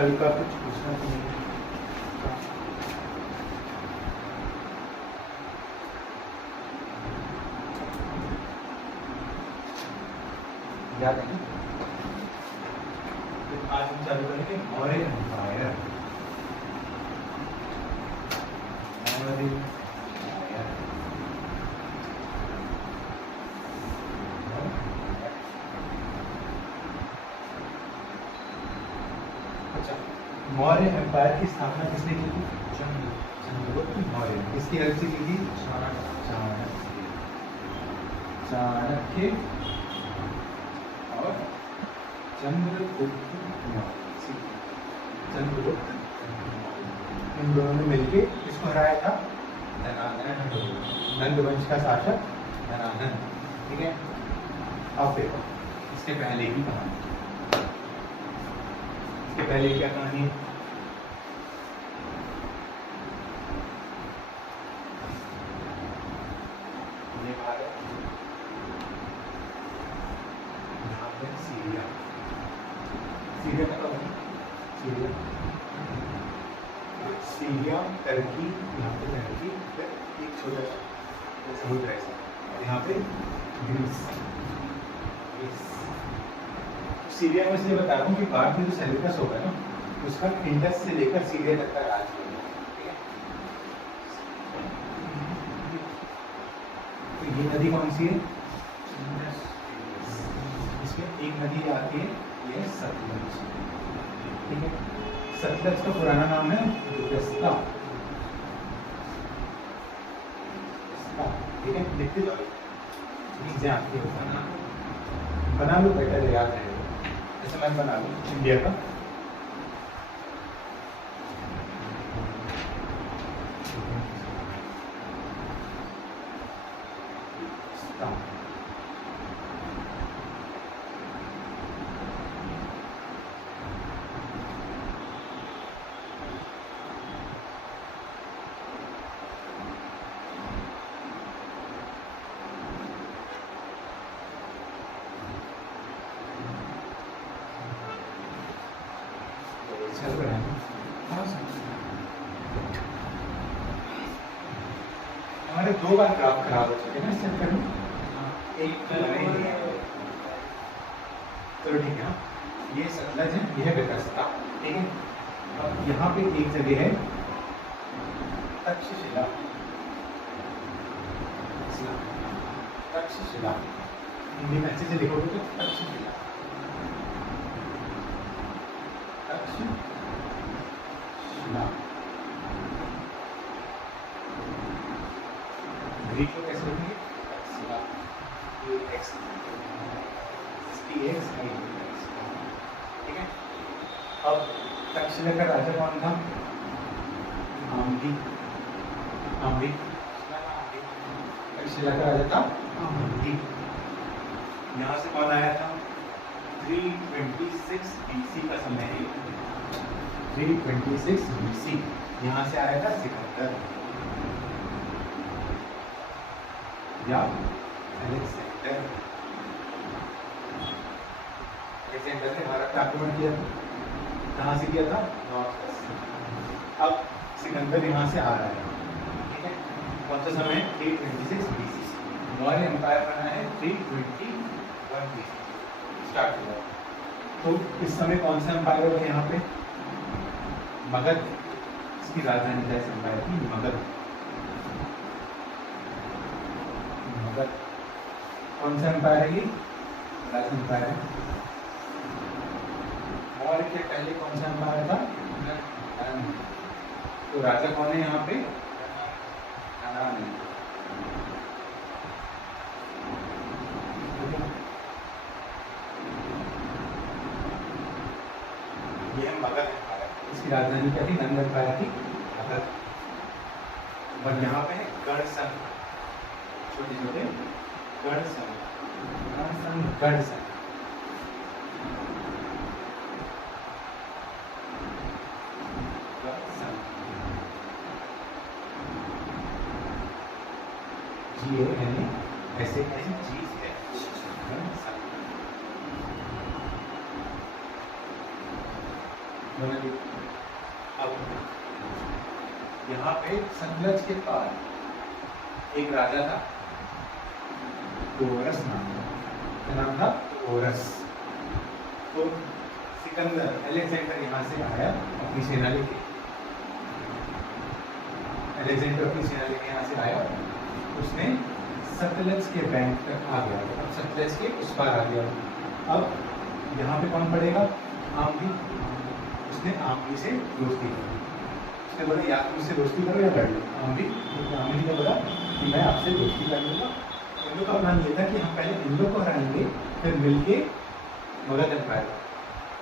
कल का कुछ पूछना तो नहीं? याद है ना? आज हम चालू करेंगे मौर्य एम्पायर। अच्छा, मौर्य एम्पायर की स्थापना किसने की थी? चंद्रगुप्त मौर्य। किसकी हेल्प से की थी? चाणक्य और चंद्रगुप्त मौर्य। चंद्रगुप्त इन दोनों ने मिलकर किसको हराया था? नंद वंश का शासक धनानंद। ठीक है, अब देखो इसके पहले की कहानी। इसके पहले क्या कहानी है? ये भारत, यहाँ पे सीरिया। सीरिया का कब है? सीरिया टर्की, यहाँ पे टर्की, फिर एक छोटा सा समुद्र ऐसा, और यहाँ पे ग्रीस। सीरिया में इसलिए बता रहा हूँ कि बाद में जो सेल्यूकस होगा ना, उसका इंडस से लेकर सीरिया तक का राज होगा। ठीक है, तो ये नदी कौन सी है? इसमें एक नदी आती है, ये सतलज। ठीक है, सतलज का पुराना नाम है यस्ता। ठीक है, लिखते जाओ, बना लो, बेटर याद रहेगा। जैसे मैं बना लूँ इंडिया का, हमारे 2 बार ग्राफ खराब हो चुके हैं ना इस चक्कर में। एक तो ठीक है, ये सतलज है, यह विकसता। ठीक है, अब यहाँ पे एक जगह है तक्षशिला। तक्षशिला हिंदी में अच्छे से लिखोगे तो तक्षशिला। तक्षशिला ग्रीक को कैसे लिखेंगे? तक्षशिला। ठीक है, अब तक्षशिला का राजा कौन था? आम्बी। तक्षशिला का राजा था आम्बी। यहाँ से कौन आया था? 326 BC का समय है। 326 BC यहाँ से आया था सिकंदर या अलेक्जेंडर। अलेक्जेंडर ने भारत का आक्रमण किया था। कहाँ से किया था? नॉर्थ से। अब सिकंदर यहाँ से आ रहा है। ठीक है, कौन सा समय? 326 BC। मौर्य एम्पायर बना है 321 BC स्टार्ट हुआ। तो इस समय कौन सा एम्पायर होगा यहाँ पे? मगध। इसकी राजधानी क्या है एम्पायर की? मगध। मगध कौन सा एम्पायर है? ये राज एम्पायर है। मौर्य के पहले कौन सा एम्पायर था? तो राजा कौन है यहाँ पे? ये है मगध एम्पायर। इसकी राजधानी क्या थी? नंद एम्पायर थी मगध। और यहाँ पे है गढ़ संघ, छोटे छोटे गढ़ संघ। गढ़ संघ GANA ऐसे जी है। अब यहाँ पे सतलज के पार एक राजा था, ओरस नाम था। क्या नाम था? ओरस। तो सिकंदर अलेक्जेंडर यहाँ से आया अपनी सेना लेके, अलेक्जेंडर अपनी सेना लेके यहाँ से आया, उसने सतलज के बैंक तक आ गया, अब सतलज के उस पार आ गया। अब यहाँ पे कौन पड़ेगा? आमली। उसने आमली से दोस्ती की, उसने बोला या तुम मुझसे दोस्ती करो या लड़ लो। आमली ने बोला कि मैं आपसे दोस्ती कर लूँगा। इन लोग का प्लान ये था कि हम पहले इन लोग को हराएंगे, फिर मिलके मगध एम्पायर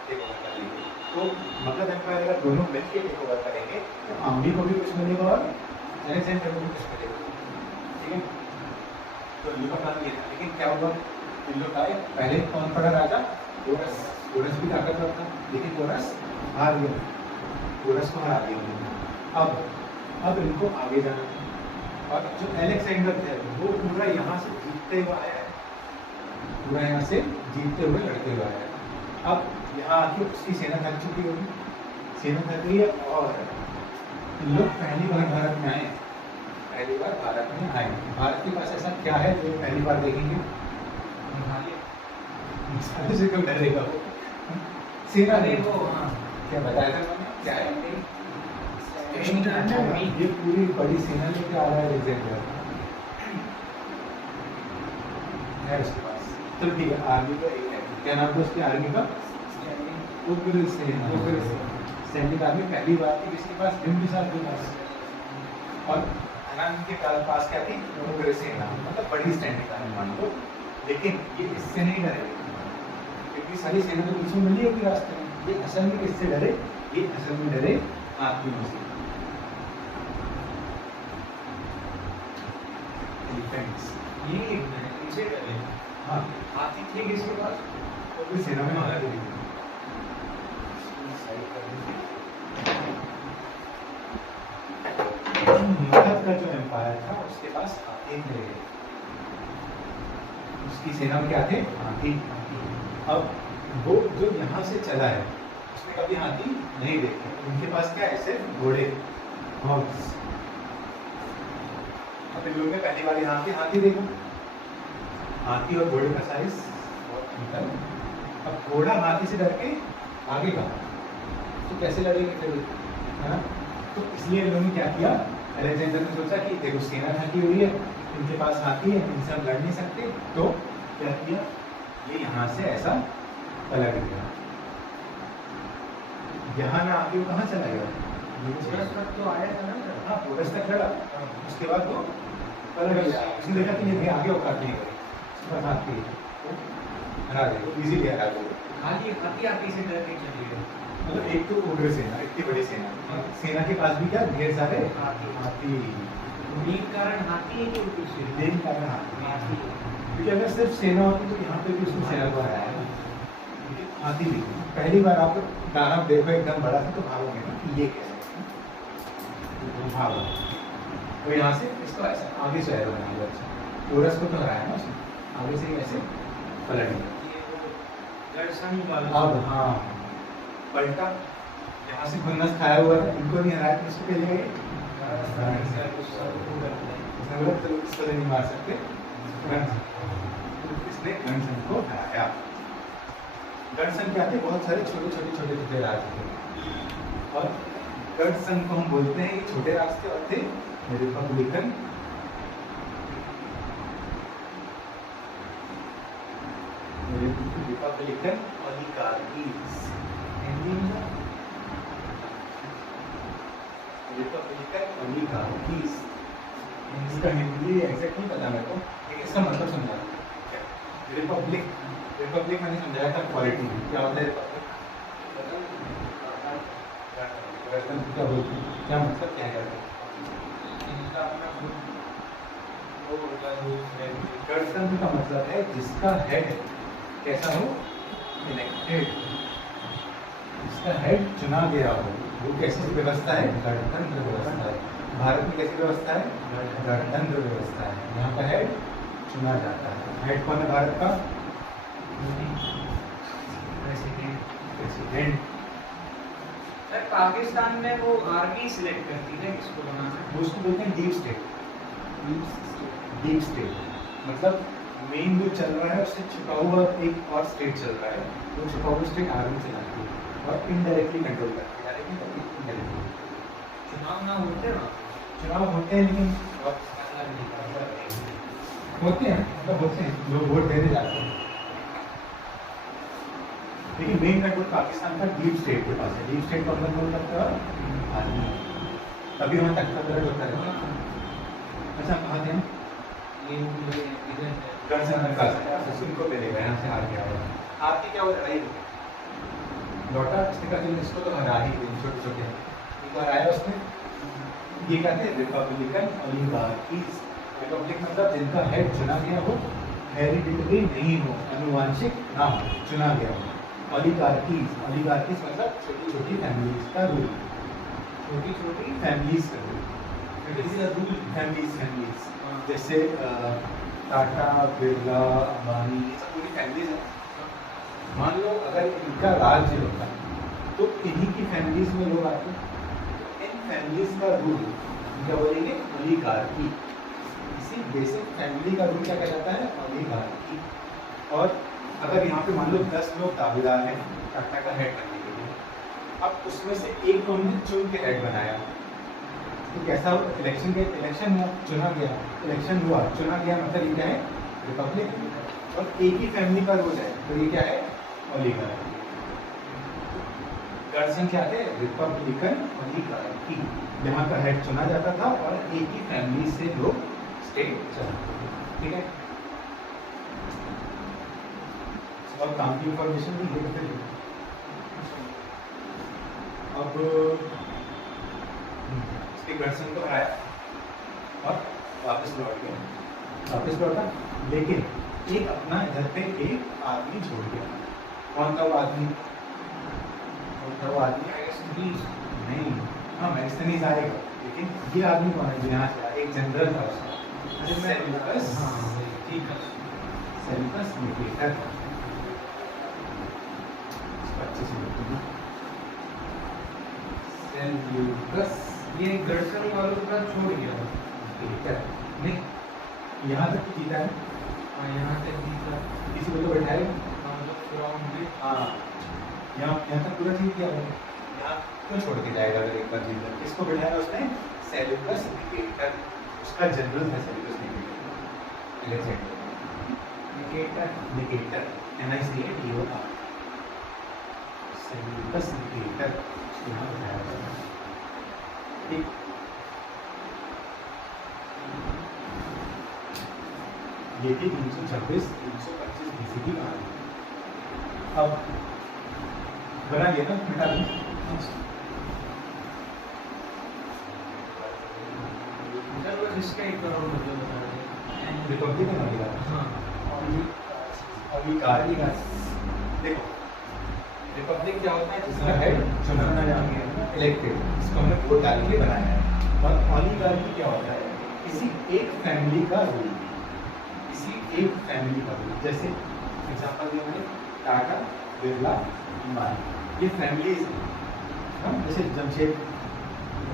टेक ओवर कर लेंगे। तो मगध एम्पायर अगर दोनों मिलके टेक ओवर करेंगे तो आमली को भी कुछ मिलेगा और अलेक्जेंडर को भी कुछ मिलेगा, ठीक है। तो इन लोग का प्लान ये था, लेकिन क्या हुआ? इन लोग आए, पहले कौन पड़ा? राजा ओरस। ओरस भी ताकतवर था, लेकिन ओरस हार गया, ओरस को हरा दिया उन्होंने। अब इनको आगे जाना था, और जो अलेक्जेंडर थे वो पूरा यहाँ से जीतते हुए आया है, पूरा यहाँ से जीतते हुए लड़ते हुए आया है। अब यहाँ आके उसकी सेना थक चुकी होगी, सेना थक गई है, और इन लोग पहली बार भारत में आए, पहली बार भारत में आए। भारत के पास ऐसा क्या है जो पहली बार देखेंगे? से क्यों डरेगा वो? सेना नहीं वो, हाँ क्या बताया था मैंने, क्या है? ये पूरी बड़ी सेना लेके आ रहा है अलेक्जेंडर है उसके पास। तो ठीक है, आर्मी का एक है, क्या नाम था उसकी आर्मी का? उग्र सेना। उग्र सैनिक आर्मी पहली बार थी किसके पास? बिंबिसार के पास। और अनंत के पास क्या थी? उग्र सेना, मतलब बड़ी सैनिक आर्मी मान लो। लेकिन ये इससे नहीं डरे, क्योंकि सारी सेना तो पीछे मिली होगी रास्ते में। ये असल में किससे डरे? ये असल में डरे हाथियों से। ये इनसे डरे। हाँ, हाथी थे किसके पास? तो भी सेना में मारा गई। मगध का जो एम्पायर था उसके पास हाथी थे, उसकी सेना में क्या थे? हाथी। अब वो जो यहाँ से चला है उसने कभी हाथी नहीं देखे, उनके पास क्या है? सिर्फ घोड़े, हॉर्स। अब इन लोगों ने पहली बार यहाँ पे हाथी देखा, हाथी और घोड़े का साइज बहुत अंतर। अब घोड़ा हाथी से डर के भागेगा तो कैसे लड़ेंगे फिर, है ना? तो इसलिए इन लोगों ने क्या किया? अलेक्जेंडर ने सोचा कि देखो सेना थकी हुई है, इनके पास हाथी है, इनसे हम लड़ नहीं सकते, तो क्या किया? ये यहाँ से ऐसा पलट गया, यहाँ ना आके वो कहाँ चला गया? पोरस तक तो आया था ना। हाँ, पोरस तक लड़ा, उसके बाद वो पलट गया। उसने देखा कि ये आगे औकात नहीं करी, उसके बाद हाथी हरा गया, वो इजीली हरा गया। हाथी हाथी से डर नहीं चली गई। मतलब एक तो उग्र सेना, इतनी बड़ी सेना, सेना के पास भी क्या ढेर सारे हाथी। मेन कारण हाथी है कि मेन कारण हाथी, क्योंकि अगर सिर्फ सेना होती तो यहाँ पे भी उसने सेना को हराया है। हाथी भी पहली बार आप दानव देखो एकदम बड़ा था तो भागोगे ना कि ये क्या है, भागो। तो यहाँ से इसको ऐसा आगे से ऐसा बना दिया। अच्छा, ओरस को तो हराया ना उसने, आगे से ऐसे पलट गया। अब हाँ पलटा, यहाँ से खुन्नस खाया हुआ था, इनको नहीं हराया तो इसको क्या लेंगे? उसने बोला चलो इसको नहीं मार सकते, इसने गणसन को हराया। गणसन क्या थे? बहुत सारे छोटे छोटे राज थे, और गणसन को हम बोलते हैं ये छोटे राज थे, और थे रिपब्लिकन ओलिगार्कीज। रिपब्लिकन ओलिगार्कीज, इसका हिंदी एग्जैक्ट नहीं पता मेरे को, लेकिन इसका मतलब समझा। रिपब्लिक, रिपब्लिक मैंने समझाया था क्वालिटी, क्या होता है गणतंत्र? क्या बोलते हैं, क्या मतलब, क्या करते हैं? गणतंत्र का मतलब है जिसका हेड कैसा हो? इलेक्टेड, जिसका हेड चुना गया हो। वो कैसी व्यवस्था है? गणतंत्र व्यवस्था है। भारत में कैसी व्यवस्था है? गणतंत्र व्यवस्था है, यहाँ का हेड चुना जाता है। हेड कौन है भारत का? प्रेसिडेंट। पाकिस्तान में वो आर्मी सिलेक्ट करती है किसको बनाना है? वो उसको बोलते हैं डीप स्टेट। डीप स्टेट मतलब मेन जो चल रहा है उससे छुपा हुआ एक और स्टेट चल रहा है, वो छुपा हुआ स्टेट आर्मी चलाती है और इनडायरेक्टली कंट्रोल करती है, डायरेक्टली इनडायरेक्टली। चुनाव ना होते वहाँ चुनाव होते हैं लेकिन होते हैं, मतलब होते हैं, लोग वोट देने जाते हैं, लेकिन मेन कंट्रोल पाकिस्तान का डीप स्टेट के पास है। डीप स्टेट का मतलब बोल सकता है आर्मी, तभी वहाँ तक का होता है। अच्छा कहाँ थे हम? उनको पहले यहाँ से हार गया होगा। आपकी क्या वो लड़ाई हुई लौटा इसने कहा इसको तो हरा ही गई, छोटे छोटे एक बार आया उसने, ये कहते हैं रिपब्लिकन ओलिगार्कीज। रिपब्लिक मतलब जिनका हेड चुना गया हो, हेरिडिटरी नहीं हो, अनुवांशिक ना हो, चुना गया हो। ओलिगार्कीज, ओलिगार्कीज मतलब छोटी छोटी फैमिलीज का रूल, छोटी छोटी फैमिलीज का रूल, फैमिलीज जैसे टाटा, बिरला, अंबानी, ये सब पूरी फैमिलीज हैं। मान लो अगर इनका राज्य होता तो इन्हीं की फैमिलीज में लोग आते, इन फैमिलीज का रूल क्या बोलेंगे? ओलिगार्की। इसी बेसिक फैमिली का रूल क्या कहलाता है? ओलिगार्की। और अगर यहाँ पे मान लो 10 लोग दावेदार हैं टाटा का हेड बनने के लिए, अब उसमें से एक को हमने चुन के हेड बनाया, तो कैसा हो? इलेक्शन हुआ, चुना गया, इलेक्शन हुआ, चुना गया, मतलब ये क्या है? रिपब्लिक। और एक ही फैमिली का रूल है, तो ये क्या है? ओलिगार्की। गर्सन क्या है? रिपब्लिकन ओलिगार्की, जहाँ का हेड चुना जाता था और एक ही फैमिली से लोग स्टेट चलाते थे। ठीक है, और काम की इंफॉर्मेशन भी ये फिर अब गर्सन को हराया और वापस लौट गया, लेकिन एक अपना इधर पे एक आदमी छोड़ गया। कौन था वो आदमी? नहीं, हाँ मैरिस्टनीज आएगा, लेकिन ये आदमी कौन है? यहाँ से एक जनरल था उसका, सेल्यूकस। ठीक है, सेल्यूकस निकेटर। अच्छे से सेल्यूकस, ये गर्सन वालों का छोड़ गया नहीं, यहाँ तक जीता है। हाँ यहाँ तक जीता, किसी को तो बैठाए। हाँ यहाँ तक पूरा जीत गया, यहाँ क्यों छोड़ के जाएगा? अगर एक बार जीत गया, किसको बैठाया उसने? Seleucus Nicator. उसका जनरल था Seleucus Nicator, Nicator NICATOR, Seleucus Nicator उसको यहाँ बैठाया गया। ठीक, ये थी 326-325 BC की कहानी। अब बना गया ना, मिटा दूं। इसका एक करोड़ मतलब बता रहे रिपब्लिक में मिला। हाँ, ओलिगार्की का देखो, रिपब्लिक क्या होता है? जिसका हेड चुना गया, इलेक्टेड, इसको हमने वोट डाल के बनाया है। और ओलिगार्की क्या होता है? किसी एक फैमिली का रूल, किसी एक फैमिली का रूल। जैसे एग्जांपल दिया मैंने, टाटा, बिरला, अंबानी, ये फैमिलीज हैं। जैसे जमशेद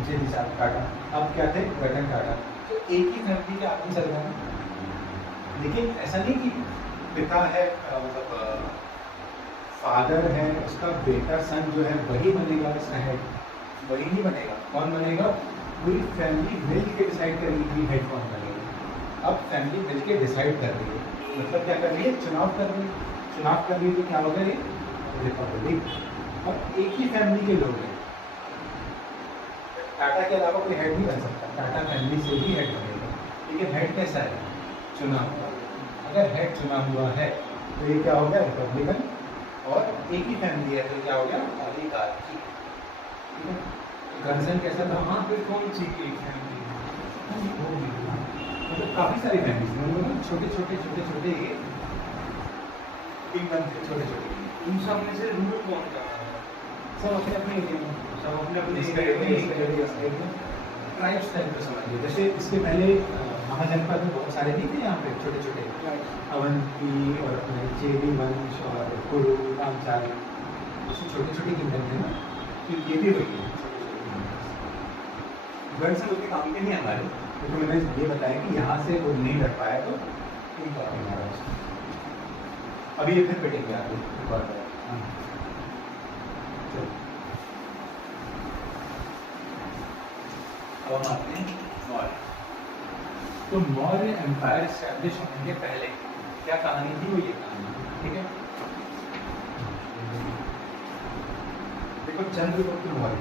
निषाद टाटा, अब क्या थे? रतन टाटा। तो एक ही फैमिली के आदमी चल रहे हैं, लेकिन ऐसा नहीं कि पिता है, मतलब फादर है, उसका बेटा सन जो है वही बनेगा इसका हेड, वही नहीं बनेगा। कौन बनेगा? पूरी फैमिली मिल के डिसाइड करेगी कि हेड कौन बनेगा। अब फैमिली मिल के डिसाइड कर रही है, मतलब क्या कर रही है? चुनाव कर रही है। चुनाव कर रही है तो क्या होगा? ये रिपब्लिक। अब एक ही फैमिली के लोग हैं, टाटा के अलावा कोई हेड नहीं बन सकता, टाटा फैमिली से ही हेड बनेगा। लेकिन हेड कैसा है? चुना हुआ। अगर हेड चुना हुआ है तो ये क्या हो गया? रिपब्लिकन। और एक ही फैमिली है तो क्या हो गया? ओलिगार्की। ठीक है, गर्सन कैसा था? वहाँ पे कौन सी की फैमिली? मतलब काफी सारी फैमिलीज हैं, छोटे छोटे छोटे छोटे किंगडम थे, छोटे छोटे। उन सब में से रूल कौन कर रहा है? सब अपने अपने एरिया में, सब अपने अपने ट्राइब्स टाइप का समझिए। जैसे इसके पहले महाजनपद में बहुत सारे नहीं थे यहाँ पे, छोटे छोटे अवंती और अपने चेदी वंश और कुरु, पांचाल, उसमें छोटे छोटे किंगडम थे ना। तो ये भी वही है, गढ़ से लोग काम के नहीं हमारे, क्योंकि मैंने ये बताया कि यहाँ से वो नहीं लड़ पाया तो इनका हमारा अभी ये फिर पिटेंगे आगे एक बार। हाँ। चलो अब हम आते हैं मौर्य। तो मौर्य एम्पायर एस्टैब्लिश होने के पहले क्या कहानी थी, वो ये कहानी, ठीक है। देखो चंद्रगुप्त मौर्य,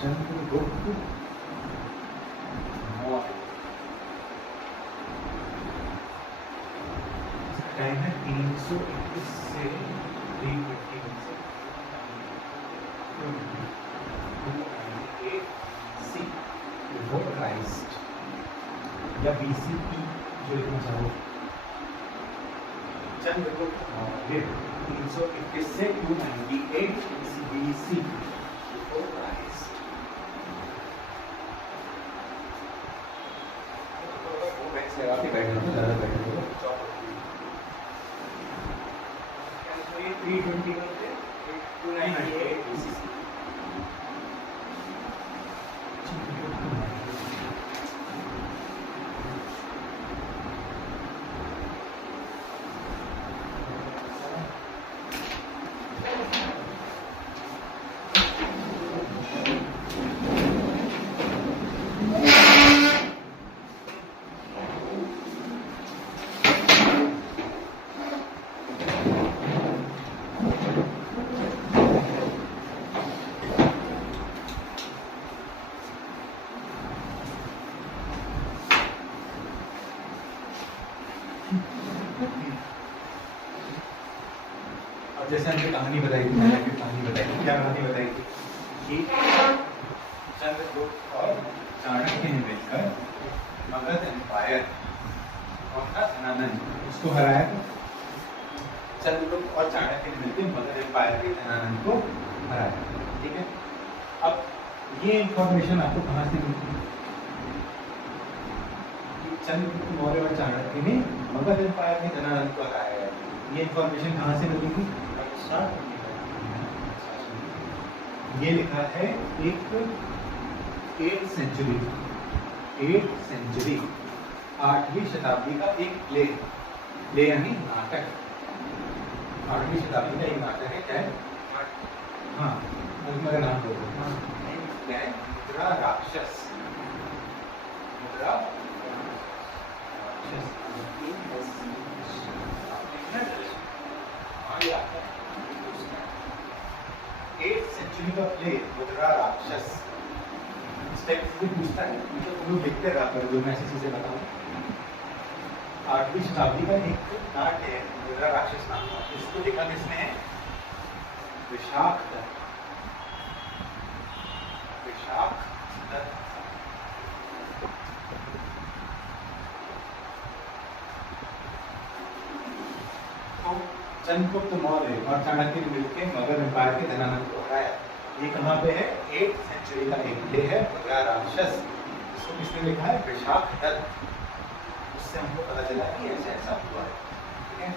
चंद्रगुप्त मौर्य टाइम है 321 से 321 से 298 बिफोर क्राइस्ट या BCE जो लिखना चाहो। चंद्रगुप्त मौर्य 321 से 298 BC बिफोर क्राइस्ट। लगा के बैठना तो ज़्यादा बेटर होगा। 321 से 298 BC। जैसे हमने कहानी बताई थी, मैंने फिर कहानी बताई थी, क्या कहानी बताई थी कि चंद्रगुप्त और चाणक्य ने मिलकर मगध एम्पायर और धनानंद उसको हराया था। चंद्रगुप्त और चाणक्य ने मिलकर मगध एम्पायर के धनानंद को हराया, ठीक है। अब ये इंफॉर्मेशन आपको कहाँ से मिलती है? चंद्रगुप्त मौर्य और चाणक्य ने मगध एम्पायर के धनानंद को हराया है। ये इंफॉर्मेशन कहाँ से मिलेगी? ये लिखा है एक 8th सेंचुरी 8वीं शताब्दी का एक प्ले यानी नाटक। 8वीं शताब्दी का एक नाटक है, क्या है? हाँ, मेरा नाम बोलो। क्या है? मुद्रा राक्षस। मुद्रा राक्षस 8th सेंचुरी का प्ले मुद्रा राक्षस। इस टाइप से पूछता है, तो तुम लोग लिखते रहा करो जो मैं ऐसी चीजें बताऊं। 8वीं शताब्दी का एक नाट्य है मुद्रा राक्षस नाम का। इसको लिखा किसने है? विशाख दत्त। चंद्रगुप्त मौर्य और चाणक्य ने मिलकर मगध एम्पायर के धनानंद को हराया। ये कहाँ पे है? 8th सेंचुरी का एक प्ले है मुद्रा राक्षस। इसको किसने लिखा है? विशाख दत्त। उससे हमको पता चला कि ऐसा ऐसा हुआ है, ठीक है।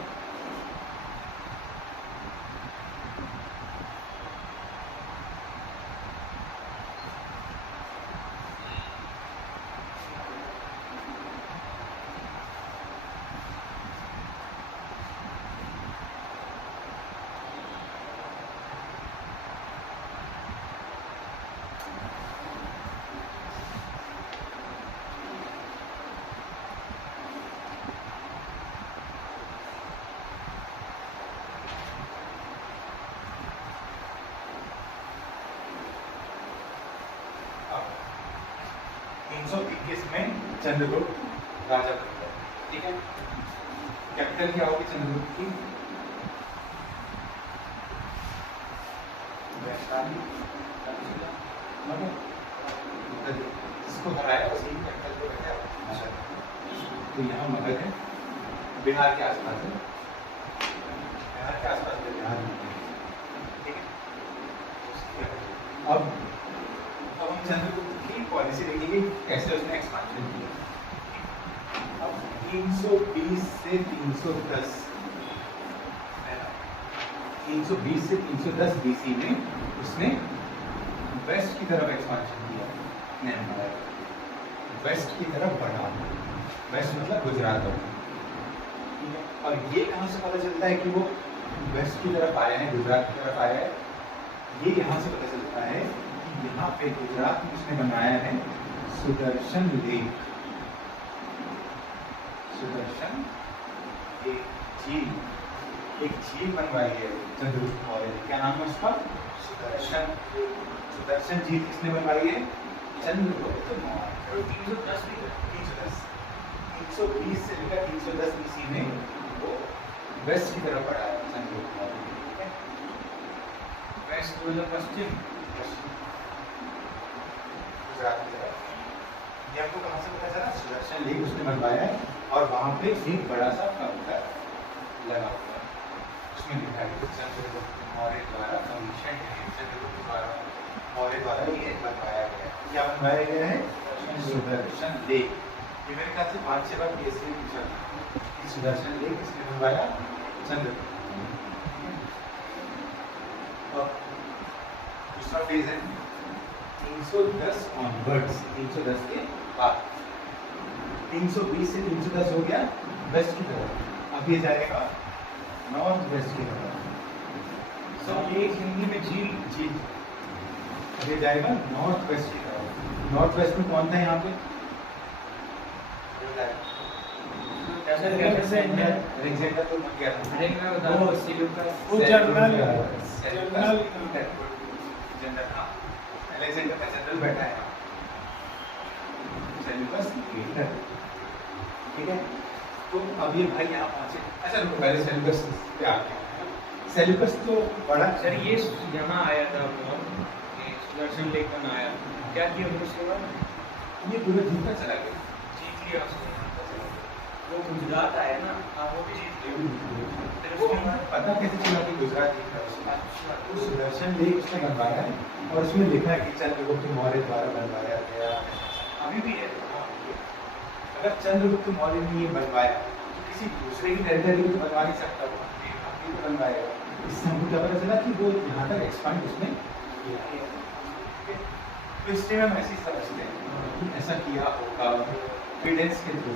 में चंद्रगुप्त राजा बन गया, ठीक है। कैपिटल क्या होगी चंद्रगुप्त की? वैशाली। इसको हराया उसी कैपिटल को बैठा। तो यहाँ मगध है, बिहार के आसपास है, बिहार के आसपास में बिहार में, ठीक है। अब हम चंद्रगुप्त की पॉलिसी देखेंगे कैसे उसने एक्सपांशन किया। अब 320 से 310 320 से 310 बीसी में उसने वेस्ट की तरफ एक्सपांशन किया, वेस्ट की तरफ बढ़ा, वेस्ट मतलब गुजरात हो। और ये कहाँ से पता चलता है कि वो वेस्ट की तरफ आया है, गुजरात की तरफ आया है? ये यहाँ से पता चलता है कि यहाँ पे गुजरात में उसने बनाया है सुदर्शन लेक, सुदर्शन एक झील बनवाई है चंद्रगुप्त मौर्य ने। क्या नाम है उसका? सुदर्शन। सुदर्शन झील किसने बनवाई है? चंद्रगुप्त मौर्य। 320 से लेकर 310 बीसी में वो वेस्ट की तरफ बढ़ा है चंद्रगुप्त मौर्य। वेस्ट मतलब पश्चिम, गुजरात की तरफ। ये आपको कहाँ से पता चला? सुदर्शन लेक उसने बनवाया है और वहाँ पे एक बड़ा सा पत्थर लगा हुआ है, उसमें लिखा है चंद्रगुप्त मौर्य द्वारा कमीशन, चंद्रगुप्त मौर्य द्वारा ये बनवाया गया है। क्या बनवाया गया है? सुदर्शन लेक। ये मेरे ख्याल से 5-6 बार केस में पूछा था कि सुदर्शन लेक किसने बनवाया? चंद्रगुप्त। और दूसरा फेज है 310 ऑनवर्ड्स, 310 के बाद 320 से 310 हो गया वेस्ट की तरफ। अब ये जाएगा नॉर्थ वेस्ट की तरफ। तो ये हिंदी में झील, जी, अब ये जाएगा नॉर्थ वेस्ट की तरफ। नॉर्थ वेस्ट में कौन था यहाँ पे? अलेक्जेंडर तो मर गया था। वो सेल्यूकस, वो जनरल हाँ, अलेक्जेंडर का जनरल बैठा है सेल्यूकस लीडर। ठीक है, तो अब ये भाई यहाँ पहुंचे। अच्छा रुको, पहले सेल्यूकस पे आते हैं। सेल्यूकस तो बड़ा सर ये यहाँ आया था, सुदर्शन लेक बनाया, क्या किया उसके बाद? ये पूरा जीतता चला गया, जीत लिया उसने। वो गुजरात आया ना, हाँ वो भी जीत लिया। वो पता कैसे चला कि गुजरात जीत रहा है? वो सुदर्शन लेक उसने बनवाया है और उसमें लिखा है कि चंद्रगुप्त मौर्य द्वारा बनवाया गया। अभी भी है। अगर चंद्रगुप्त मौर्य ने ये बनवाया तो किसी दूसरे की टेरिटरी को तो बनवा नहीं सकता, वो अपनी तो बनवाएगा। इससे हमको क्या पता चला कि वो यहाँ तक एक्सपांड उसने किया है। तो इससे हम ऐसे ही समझते हैं कि ऐसा किया होगा एविडेंस के थ्रू।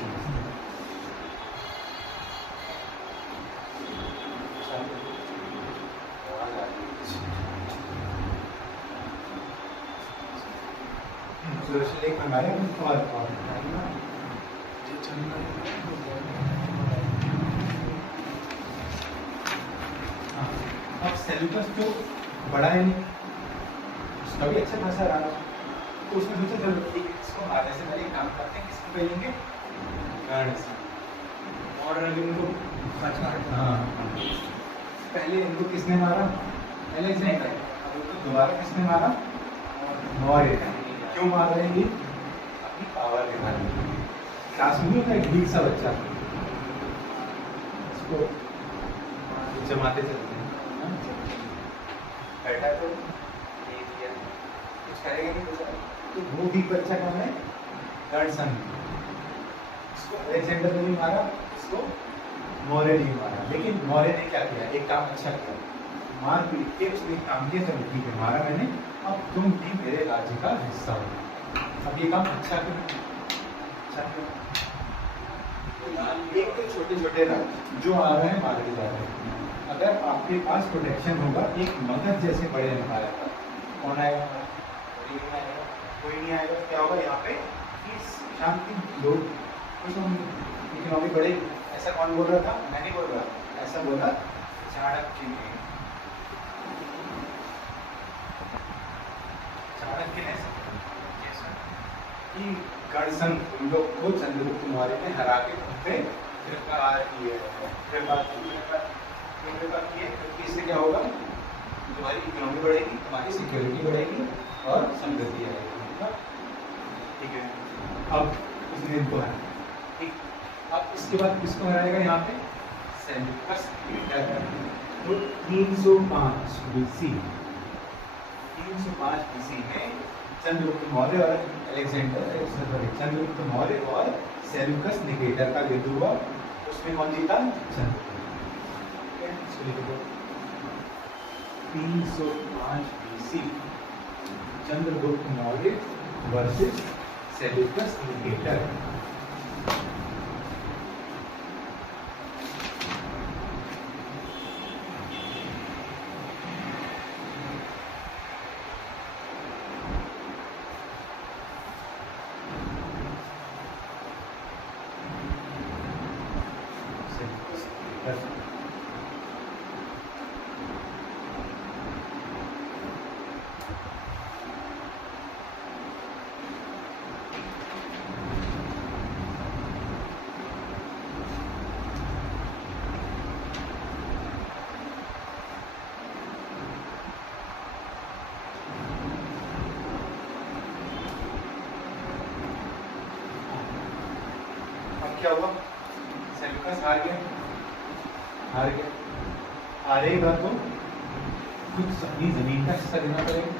सुदर्शन लेक बनवाया और अब सेल्यूकस तो बड़ा है नहीं, उसका भी अच्छा खासा रहा, तो उसने सोचा चलो ठीक है, इसको मारने से पहले एक काम करते हैं, किसको भेजेंगे? गण सिंह। और इनको हाँ, पहले इनको किसने मारा? अलेक्जेंडर। अब इनको दोबारा किसने मारा? मौर्य ने। क्यों मार रहे हैं ये? अपनी पावर दिखाने के लिए। क्लास में होता है ढीठ सा बच्चा, इसको जमाते चलते हैं, बैठा तो कुछ करेगा नहीं बच्चा, तो वो भी बच्चा कौन है? कर्णसन। इसको अलेक्जेंडर ने भी मारा, इसको मौर्य ने भी मारा। लेकिन मौर्य ने क्या किया? एक काम अच्छा किया, मार पीट के उसने काम किया, चलो ठीक है मारा मैंने, अब तुम भी मेरे राज्य का हिस्सा हो। अब ये काम अच्छा क्यों? अच्छा क्यों? एक तो छोटे छोटे राज्य जो आ रहे हैं मारते जा रहे हैं, अगर आपके पास प्रोटेक्शन होगा, एक मगध जैसे बड़े हमारे पास, कौन आएगा? कोई नहीं आएगा। क्या होगा यहाँ पे? शांति लोग इकोनॉमी बढ़ेगी। ऐसा कौन बोल रहा था? मैं नहीं बोल रहा, ऐसा बोला चाणक्य ने। चाणक्य ने कि गणसंघ उन लोग को चंद्रगुप्त मौर्य ने हरा के उन पे कृपा किए, कृपा किए। क्योंकि इससे क्या होगा? तुम्हारी इकोनॉमी बढ़ेगी, तुम्हारी सिक्योरिटी बढ़ेगी और समृद्धि आएगी। ठीक है, अब इसने इनको हराया। ठीक, अब इसके बाद किसको हराएगा यहाँ पे? Seleucus leader. तो 305 BC, 305 BC में चंद्रगुप्त मौर्य और चंद्रगुप्त मौर्य और सेल्यूकस निकेटर का युद्ध हुआ, उसमें कौन जीता? Chandragupta. 305 BC Chandragupta Maurya versus Seleucus Nicator. क्या हुआ? सेल्यूकस हार गया। हारेगा तो कुछ अपनी जमीन का हिस्सा देना पड़ेगा।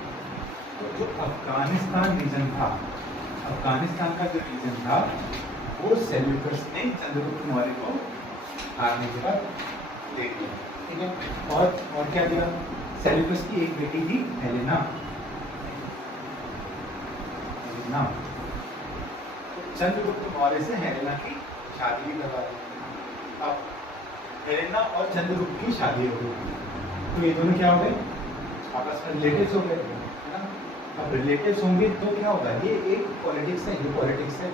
तो जो अफगानिस्तान रीजन था, अफगानिस्तान का जो रीजन था वो सेल्यूकस ने चंद्रगुप्त मौर्य को हारने के बाद दे दिया। ठीक है, और क्या दिया? सेल्यूकस की एक बेटी थी हेलेना। चंद्रगुप्त मौर्य से हेलेना की शादी भी करवा दी। अब हेलेना और चंद्रगुप्त की शादी हो गई, तो ये दोनों क्या हो गए? आपस में रिलेटिव्स हो गए, है ना? अब रिलेटिव्स होंगे तो क्या होगा? ये एक पॉलिटिक्स है, ये पॉलिटिक्स है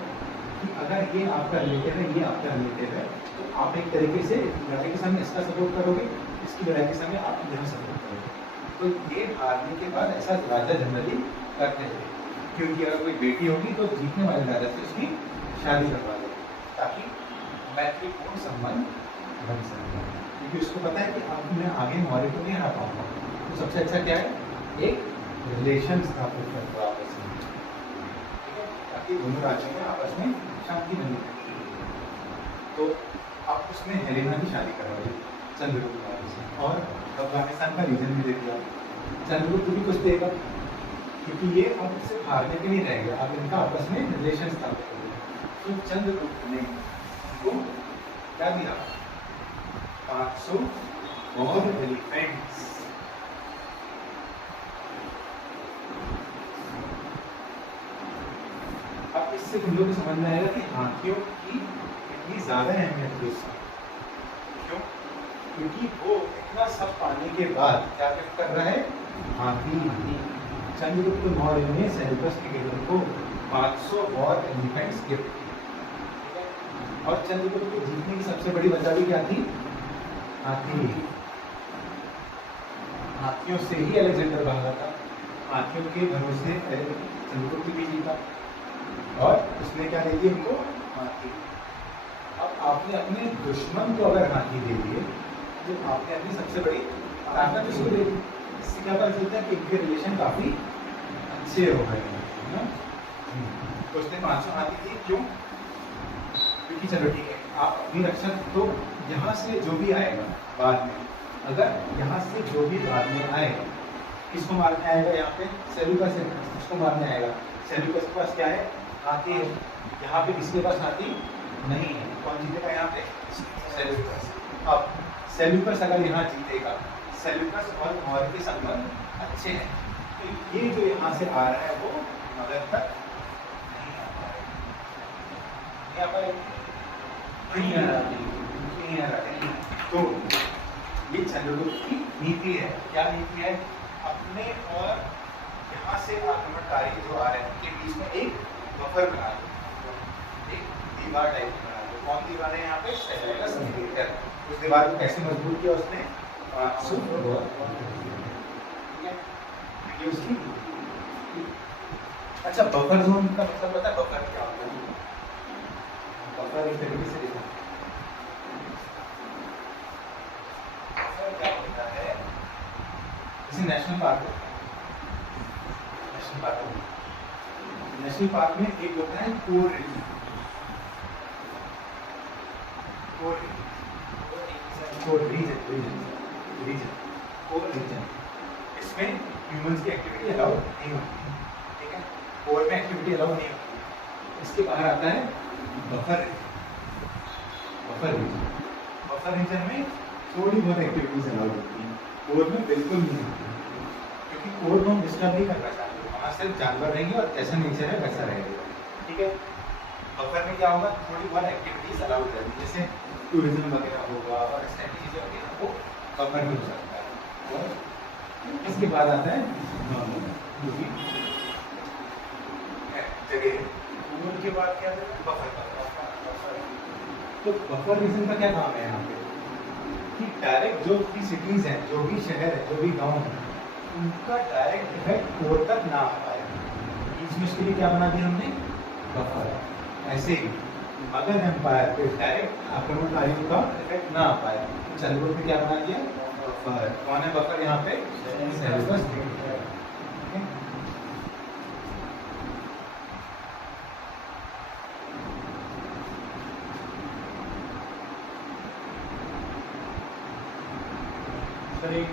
कि अगर ये आपका रिलेटिव है, ये आपका रिलेटिव है, तो आप एक तरीके से लड़ाई के सामने इसका सपोर्ट करोगे, इसकी लड़ाई के सामने आप इधर सपोर्ट करोगे। तो ये हारने के बाद ऐसा राजा जनरली करते हैं, क्योंकि अगर कोई बेटी होगी तो जीतने वाले राजा से उसकी शादी करवा दे, ताकि मैत्रीपूर्ण संबंध बन सके। क्योंकि उसको पता है कि अब मैं आगे मौर्य को नहीं हरा पाऊंगा, तो सबसे अच्छा क्या है? एक रिलेशन स्थापित कर दो आपस में, ठीक है, ताकि दोनों राज्यों में आपस में शांति बनी रहे। तो आप उसने हेलेना की शादी करवा दी चंद्रगुप्त मौर्य से, और अफगानिस्तान का रीजन भी दे दिया। चंद्रगुप्त भी कुछ देगा, क्योंकि ये अब सिर्फ हारने के नहीं रहेगा, अब इनका आपस में रिलेशन स्थापित हो गया। तो चंद्रगुप्त ने को क्या दिया? 500 और एलिफेंट्स। अब इससे तुम लोग को समझ में आएगा कि हाथियों की इतनी ज्यादा अहमियत क्यों? क्यों? क्योंकि वो इतना सब पाने के बाद क्या कर रहा है? हाथी। चंद्रगुप्त मौर्य ने सेल्यूकस निकेटर को 500 वॉर एलिफेंट्स गिफ्ट किए, और चंद्रगुप्त को जीतने की सबसे बड़ी वजह भी क्या थी? हाथी। हाथियों से ही अलेक्जेंडर भागा था, हाथियों के भरोसे चंद्रगुप्त भी जीता, और उसने क्या दे दिया उनको? हाथी। अब आपने अपने दुश्मन को अगर हाथी दे दिए तो आपने अपनी सबसे बड़ी ताकत उसको दे दी। इससे क्या पता चलता है कि इनके रिलेशन काफी अच्छे हो गए, है ना? तो उसने 500 हाथी दी। क्यों? क्योंकि चलो ठीक है, आप अपनी रक्षा, तो यहाँ से जो भी आएगा बाद में, अगर यहाँ से जो भी बाद में आएगा, किसको मारने आएगा? यहाँ पे सेल्यूकस है, उसको मारने आएगा। सेल्यूकस के पास क्या है? हाथी है। यहाँ पे किसके पास हाथी नहीं है, कौन जीतेगा यहाँ पे? सेल्यूकस। अब सेल्यूकस अगर यहाँ जीतेगा, सेल्यूकस और मौर्य के संबंध अच्छे हैं, तो ये जो यहाँ से आ रहा है वो मगध तक नहीं आ पाएगा। तो ये चंद्रगुप्त की नीति है। क्या नीति है? अपने और यहाँ से आक्रमणकारी जो आ रहे हैं उनके बीच में एक बफर बना दो, एक दीवार टाइप बना दो। कौन दीवार है यहाँ पे? Seleucus Nicator. उस दीवार को कैसे मजबूत किया उसने? 500 वॉर। ठीक है, ये उसकी। अच्छा, बफर जोन का मतलब पता है? बफर क्या होता है? बफर एक तरीके से देखो, बफर क्या होता है? जैसे नेशनल पार्क होता है, नेशनल पार्क में एक होता है कोर रीजन, इसमें ह्यूमंस की एक्टिविटी अलाउड नहीं होती, ठीक है? कोर में एक्टिविटी अलाउ नहीं होती। इसके बाहर आता है बफर रीजन में थोड़ी बहुत एक्टिविटीज अलाउ होती हैं, कोर में बिल्कुल नहीं होती, क्योंकि कोर को हम डिस्टर्ब नहीं करना चाहते, वहाँ सिर्फ जानवर रहेंगे और जैसा नेचर है वैसा रहेगा, ठीक है। बफर में क्या होगा, थोड़ी बहुत एक्टिविटीज अलाउ हो जाती है, जैसे टूरिज्म वगैरह होगा और इस टाइप की चीज़ें वगैरह वो बफर में हो सकता है। और इसके बाद आता है नॉर्मल जो कि जगह, कोर के बाद क्या है? बफर। तो बफर रीजन का क्या काम है यहाँ पे कि डायरेक्ट जो भी सिटीज हैं, जो भी शहर है, जो भी गांव है, उनका डायरेक्ट इफेक्ट कोर तक ना आ पाए, बीच में इसके लिए क्या बना दिया हमने, बफर। ऐसे ही मगध एम्पायर पे डायरेक्ट आक्रमणकारियों का इफेक्ट ना आ पाए, तो सेल्यूकस पे क्या बना दिया, बफर। कौन है बफर यहाँ पे, सेल्यूकस। सर एक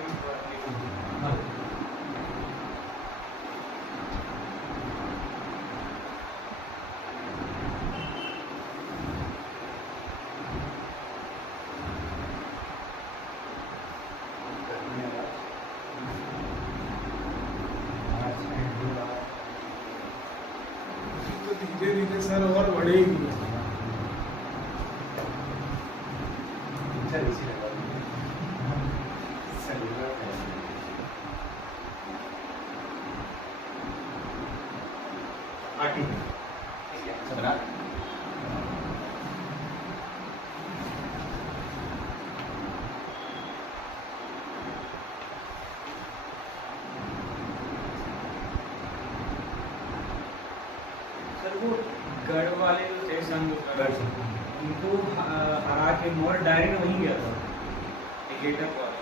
धीरे धीरे सर और बढ़ेगी। हाँ ठीक है, समझा। सर वो गढ़ वाले जो थे संघ, उनको हरा के मोर डायरेक्ट वहीं गया था गेटअप वाला।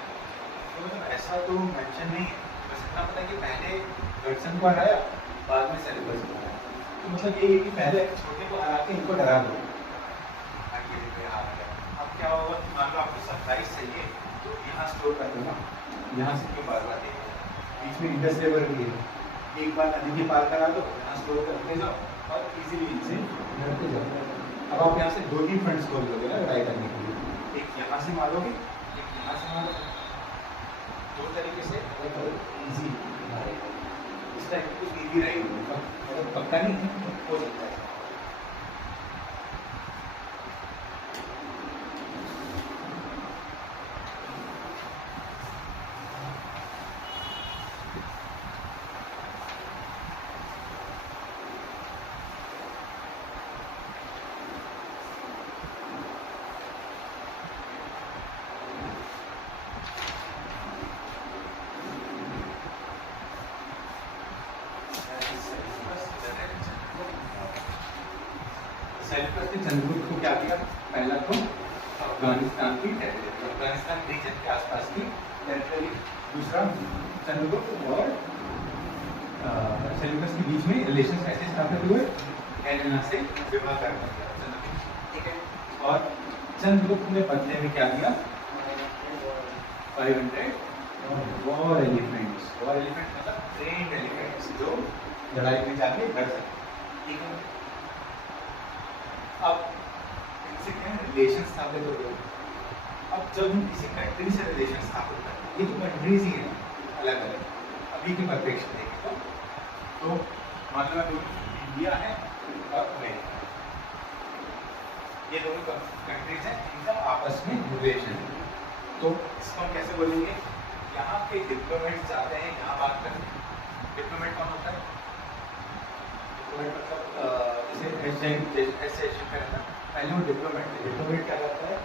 तो ऐसा तो मेंशन नहीं है, बस इतना पता है कि पहले गडसन को हराया, बाद में सेल्यूकस को हराया। तो मतलब ये है कि पहले छोटे को हरा के इनको डरा दो, अब क्या होगा कि मान लो आपको सप्लाईज चाहिए तो यहाँ स्टोर कर दो ना, यहाँ से क्यों बार बार देना, बीच में इंडस रिवर भी है, एक बार नदी के पार करा दो, यहाँ स्टोर करते जाओ और इजीली इनसे लड़ते जाओ। अब आप यहाँ से 2-3 फ्रंट्स खोल दोगे ना लड़ाई करने के लिए, एक यहाँ से मारोगे, एक यहाँ से मारोगे, दो तरीके से इजी मारेगा। इस टाइप की कुछ इजी रहेगी, मतलब पक्का नहीं है, हो सकता है। सेल्यूकस ने चंद्रगुप्त को क्या किया, पहला तो अफगानिस्तान की टेरिटरी, अफगानिस्तान रीजन के आसपास की टेरिटरी, दूसरा चंद्रगुप्त और सेल्यूकस के बीच में रिलेशन कैसे स्थापित हुए, हेलेना से विवाह कर दिया चंद्रगुप्त, ठीक है। और चंद्रगुप्त ने बदले में क्या दिया, 500 वॉर एलिफेंट्स, वॉर एलिफेंट मतलब ट्रेन्ड एलिफेंट्स जो लड़ाई में जाके लड़ सकते, ठीक है। अब इनसे क्या रिलेशन स्थापित हो गए। अब जब हम किसी कंट्री से रिलेशन स्थापित करते हैं, ये तो कंट्रीज ही है अलग अलग, अभी के परिप्रेक्ष्य देखें तो मान लो इंडिया है और अमेरिका, ये दोनों कंट्रीज हैं, इनका आपस में रिलेशन है। तो इसको हम कैसे बोलेंगे, यहाँ के डिप्लोमेट्स जाते हैं यहाँ बात करते हैं। डिप्लोमेट कौन होता है, डिप्लोमेट मतलब जैसे पहले वो डिप्लोमेट है, डिप्लोमेट क्या करता है,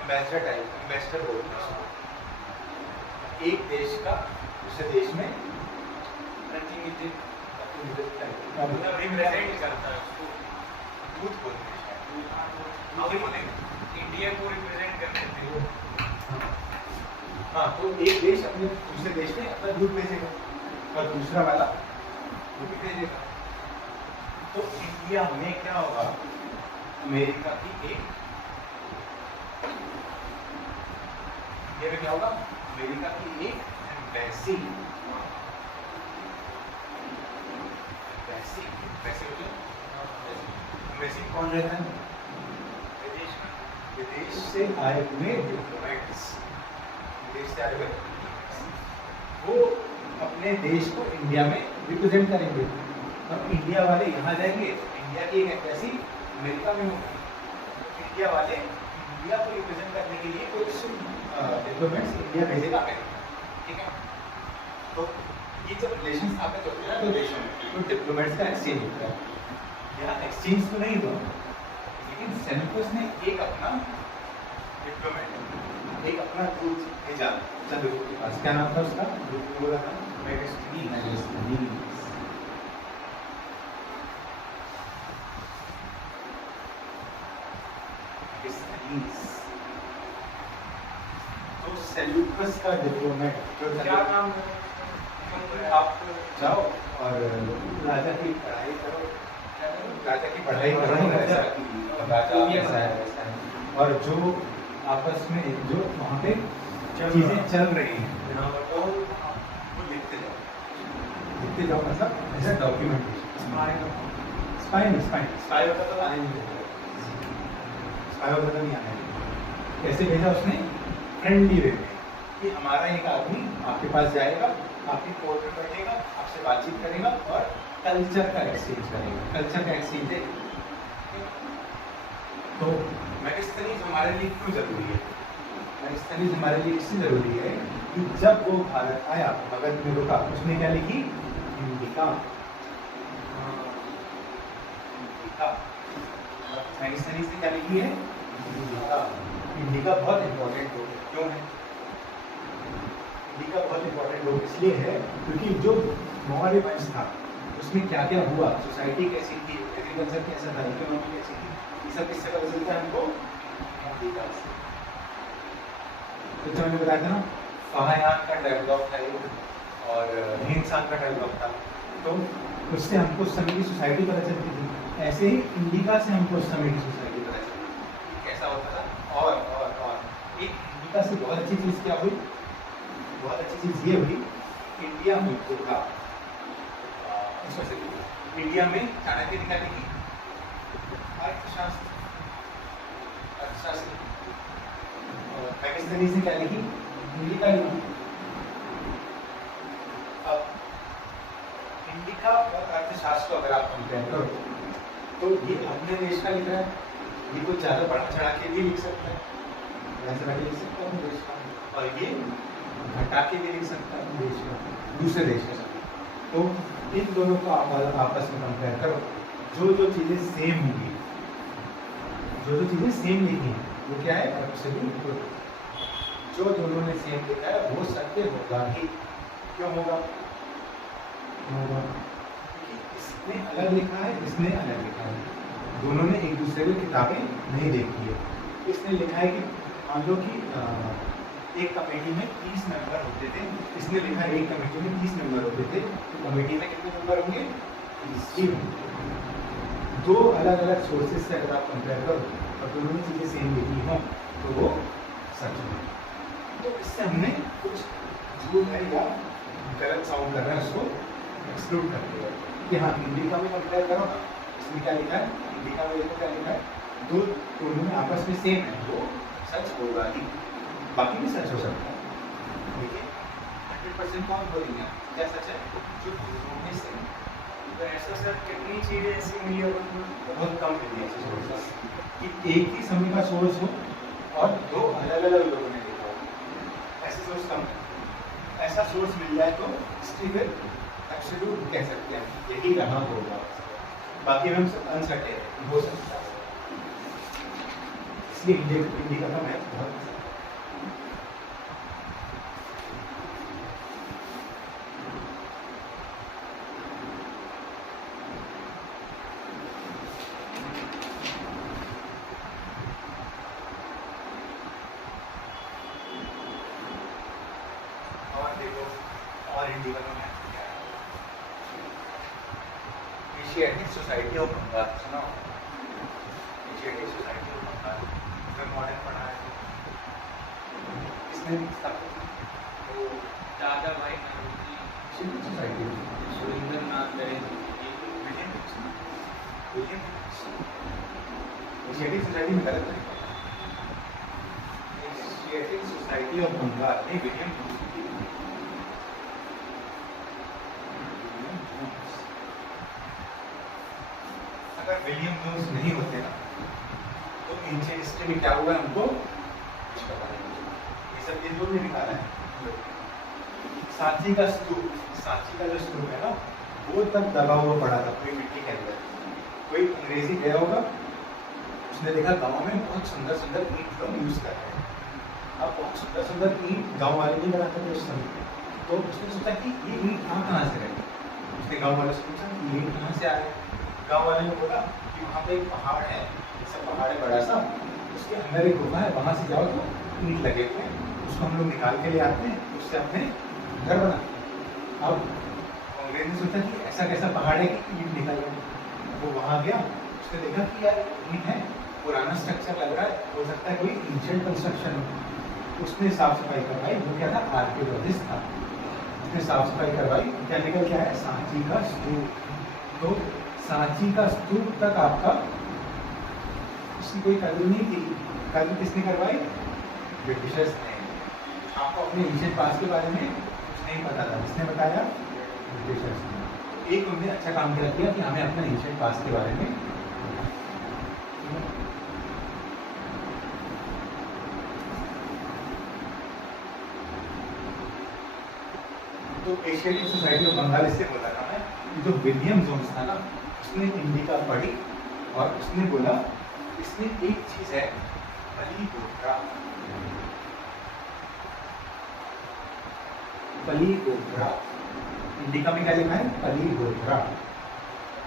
एम्बेसडर टाइप, एम्बेसडर बोलते हैं उसको, एक देश का दूसरे देश में प्रतिनिधित्व मतलब रिप्रेजेंट करता है उसको, दूत बोलते हैं, आगे बोलेंगे इंडिया को रिप्रेजेंट करते थे। हाँ, तो एक देश अपने दूसरे देश में अपना दूत भेजेगा और दूसरा वाला वो भी भेजेगा। तो इंडिया में क्या होगा, अमेरिका की एक, इंडिया में क्या होगा, अमेरिका की एक एम्बेसी वैसी वैसे हो जाए वैसे कौन रहता है विदेश से आए हुए डिप्लोमेट्स विदेश से आए हुए वो अपने देश को इंडिया में रिप्रेजेंट करेंगे। अब इंडिया वाले यहाँ जाएंगे, इंडिया की एक एम्बेसी अमेरिका में होगी, इंडिया वाले इंडिया को रिप्रेजेंट करने के लिए कुछ डिप्लोमेट्स इंडिया भेजेगा अमेरिका, ठीक है। तो ये जब रिलेशन स्थापित होते हैं तो देशों में तो डिप्लोमेट्स का एक्सचेंज होता है। यहाँ एक्सचेंज तो नहीं हुआ, लेकिन सेनेटर्स ने एक अपना डिप्लोमेट एक अपना दूत भेजा चंद्रगुप्त के पास। क्या नाम था उसका? बोला था तो सेल्यूकस का डिप्लोमेट क्या नाम आप जाओ और राजा की पढ़ाई करो, राजा की पढ़ाई करो, राजा ऐसा है वैसा है। और जो आपस में जो वहाँ पे चीज़ें चल रही हैं तो वो लिखते जाओ मतलब ऐसा डॉक्यूमेंटेशन। स्पाई होता तो आने नहीं देता, स्पाई होता तो नहीं आने देता। कैसे भेजा उसने? फ्रेंडली वे में कि हमारा एक आदमी आपके पास जाएगा, आपके कोर्ट में बैठेगा, आपसे बातचीत करेगा और कल्चर का एक्सचेंज करेगा। कल्चर का एक्सचेंज है। तो मैगस्टनीज हमारे लिए क्यों जरूरी है? मैगस्टनीज हमारे लिए इसलिए जरूरी है कि जब वो भारत आया, मगध में रुका, उसने क्या लिखी? इंडिका। मैगस्टनीज ने क्या लिखी है? इंडिका। इंडिका बहुत इंपॉर्टेंट हो क्यों है? इंडिका बहुत इंपॉर्टेंट हो इसलिए है क्योंकि जो मौर्य वंश था उसमें क्या क्या हुआ, सोसाइटी कैसी थी, एग्रीकल्चर कैसा था, इकोनॉमी कैसी थी, ये सब किससे पता चलता है हमको? इंडिका से। तो मैंने बताया था ना, फाहायान का डेवलप है और हिंदुस्तान का डेवलप था, तो उससे हमको उस समय की सोसाइटी पता चलती थी। ऐसे ही इंडिका से हमको उस समय की सोसाइटी पता चलती कैसा होता था। और एक इंडिका से बहुत अच्छी चीज़ क्या हुई? बहुत अच्छी चीज़ ये हुई, इंडिया में था इंडिया में चाणक्य ने क्या लिखी? अर्थशास्त्र। मैगस्टनीज ने क्या लिखी? इंडिका लिखी। अब इंडिका और अर्थशास्त्र अगर आप कंपेयर करो तो ये अपने देश का लिख रहा है, ये कुछ ज़्यादा बढ़ा चढ़ा के भी लिख सकता है, ऐसे बैठे लिख सकता है देश का, और ये घटा के भी लिख सकता है देश का, दूसरे देश का। तो इन दोनों को आप आपस में कंपेयर करो, जो चीज़ें सेम होंगी, जो चीज़ें सेम लिखी हैं वो क्या है? Absolute truth. जो दोनों ने सेम लिखा है वो सत्य होगा ही। क्यों होगा? क्योंकि इसने अलग लिखा है, इसने अलग लिखा है, दोनों ने एक दूसरे की किताबें नहीं देखी है। इसने लिखा है कि मान लो कि एक कमेटी में 30 मेंबर होते थे, इसने लिखा है एक कमेटी में 30 मेंबर होते थे, तो कमेटी में कितने मेंबर होंगे? 30। दो अलग अलग सोर्सेज से अगर आप कंपेयर करो और दोनों चीज़ें सेम लिखी हों तो वो सच है। तो इससे हमने कुछ झूठ है या गलत साउंड कर रहा है उसको एक्सक्लूड कर दिया कि हाँ इंडिका में कंपेयर करो ना, इसमें क्या लिखा है? इंडिका में देखो क्या लिखा है, दोनों में आपस में सेम है, वो सच होगा ही, बाकी भी सच हो सकता है। देखिए 100% कौन बोलेंगे क्या सच है? जो दोनों से तो ऐसा सर कितनी चीज़ें ऐसी मिली है बहुत कम मिली ऐसी सोर्सेस कि एक ही समय का सोर्स हो और दो अलग अलग लोगों ने देखा हो, ऐसे सोर्स कम है। ऐसा सोर्स मिल जाए तो स्टीफन एब्सोल्यूट कह सकते हैं यही रहा होगा, बाकी हम अनसर्टेन हो सकता है। इसलिए इंडिका का मैच बहुत एशियाटिक सोसाइटी ऑफ बंगाल सुना? एशियाटिक सोसाइटी ऑफ बंगाल में मॉडर्न पढ़ा है इसने स्थापित की? दादा भाई नौरोजी, सोसाइटी सुरेंद्र नाथ दरे, विलियम एशियाटिक सोसाइटी में गलत है। एशियाटिक सोसाइटी ऑफ बंगाल ने विलियम अगर विलियम जोन्स नहीं होते ना तो एंशिएंट हिस्ट्री में क्या हुआ हमको कुछ पता नहीं। ये सब इन लोग ने निकाला है। सांची का जो स्तूप है ना वो तब दबा हुआ पड़ा था कोई मिट्टी के अंदर। कोई अंग्रेजी गया होगा, उसने देखा गांव में बहुत सुंदर सुंदर ईंट का यूज कर रहे हैं। अब बहुत सुंदर सुंदर ईंट गांव वाले नहीं बनाते थे उस समय, तो उसने सोचा कि ये ईंट कहाँ से रहे। उसने गांव वाले से पूछा कि ये ईंट कहाँ से आए। गांव वाले ने बोला कि वहाँ पे एक पहाड़ है, ऐसा पहाड़ है बड़ा सा, उसके अंदर एक गुफा है, वहाँ से जाओ तो ईंट लगे हुए हैं, उसको हम लोग निकाल के ले आते हैं, उससे अपने घर बना। अब अंग्रेज ने सोचा कि ऐसा कैसा पहाड़ है कि ईंट निकल गया। वो वहाँ गया, उसने देखा कि यार ईंट है, पुराना स्ट्रक्चर लग रहा है, हो सकता है कोई एंशिएंट कंस्ट्रक्शन हो। उसने साफ सफाई करवाई, वो क्या था आर्कियोलॉजिस्ट था। उसने साफ सफाई करवाई, क्या निकल क्या है सांची का स्तूप। तो सांची का स्तूप तक आपका उसकी कोई कदर नहीं थी। कदर किसने करवाई? ब्रिटिशर्स ने। आपको अपने एंशिएंट पास्ट के बारे में कुछ नहीं पता था, किसने बताया? ब्रिटिशर्स ने। एक उन्होंने अच्छा काम कर दिया कि हमें अपना एंशिएंट पास्ट के बारे में तो एशियाटिक सोसाइटी ऑफ बंगाल इससे बोला था मैं, जो विलियम जोन्स था ना उसने इंडिका पढ़ी और उसने बोला इसमें एक चीज है पलीगोत्रा। पलीगोत्रा इंडिका में क्या लिखा है? पलीगोत्रा।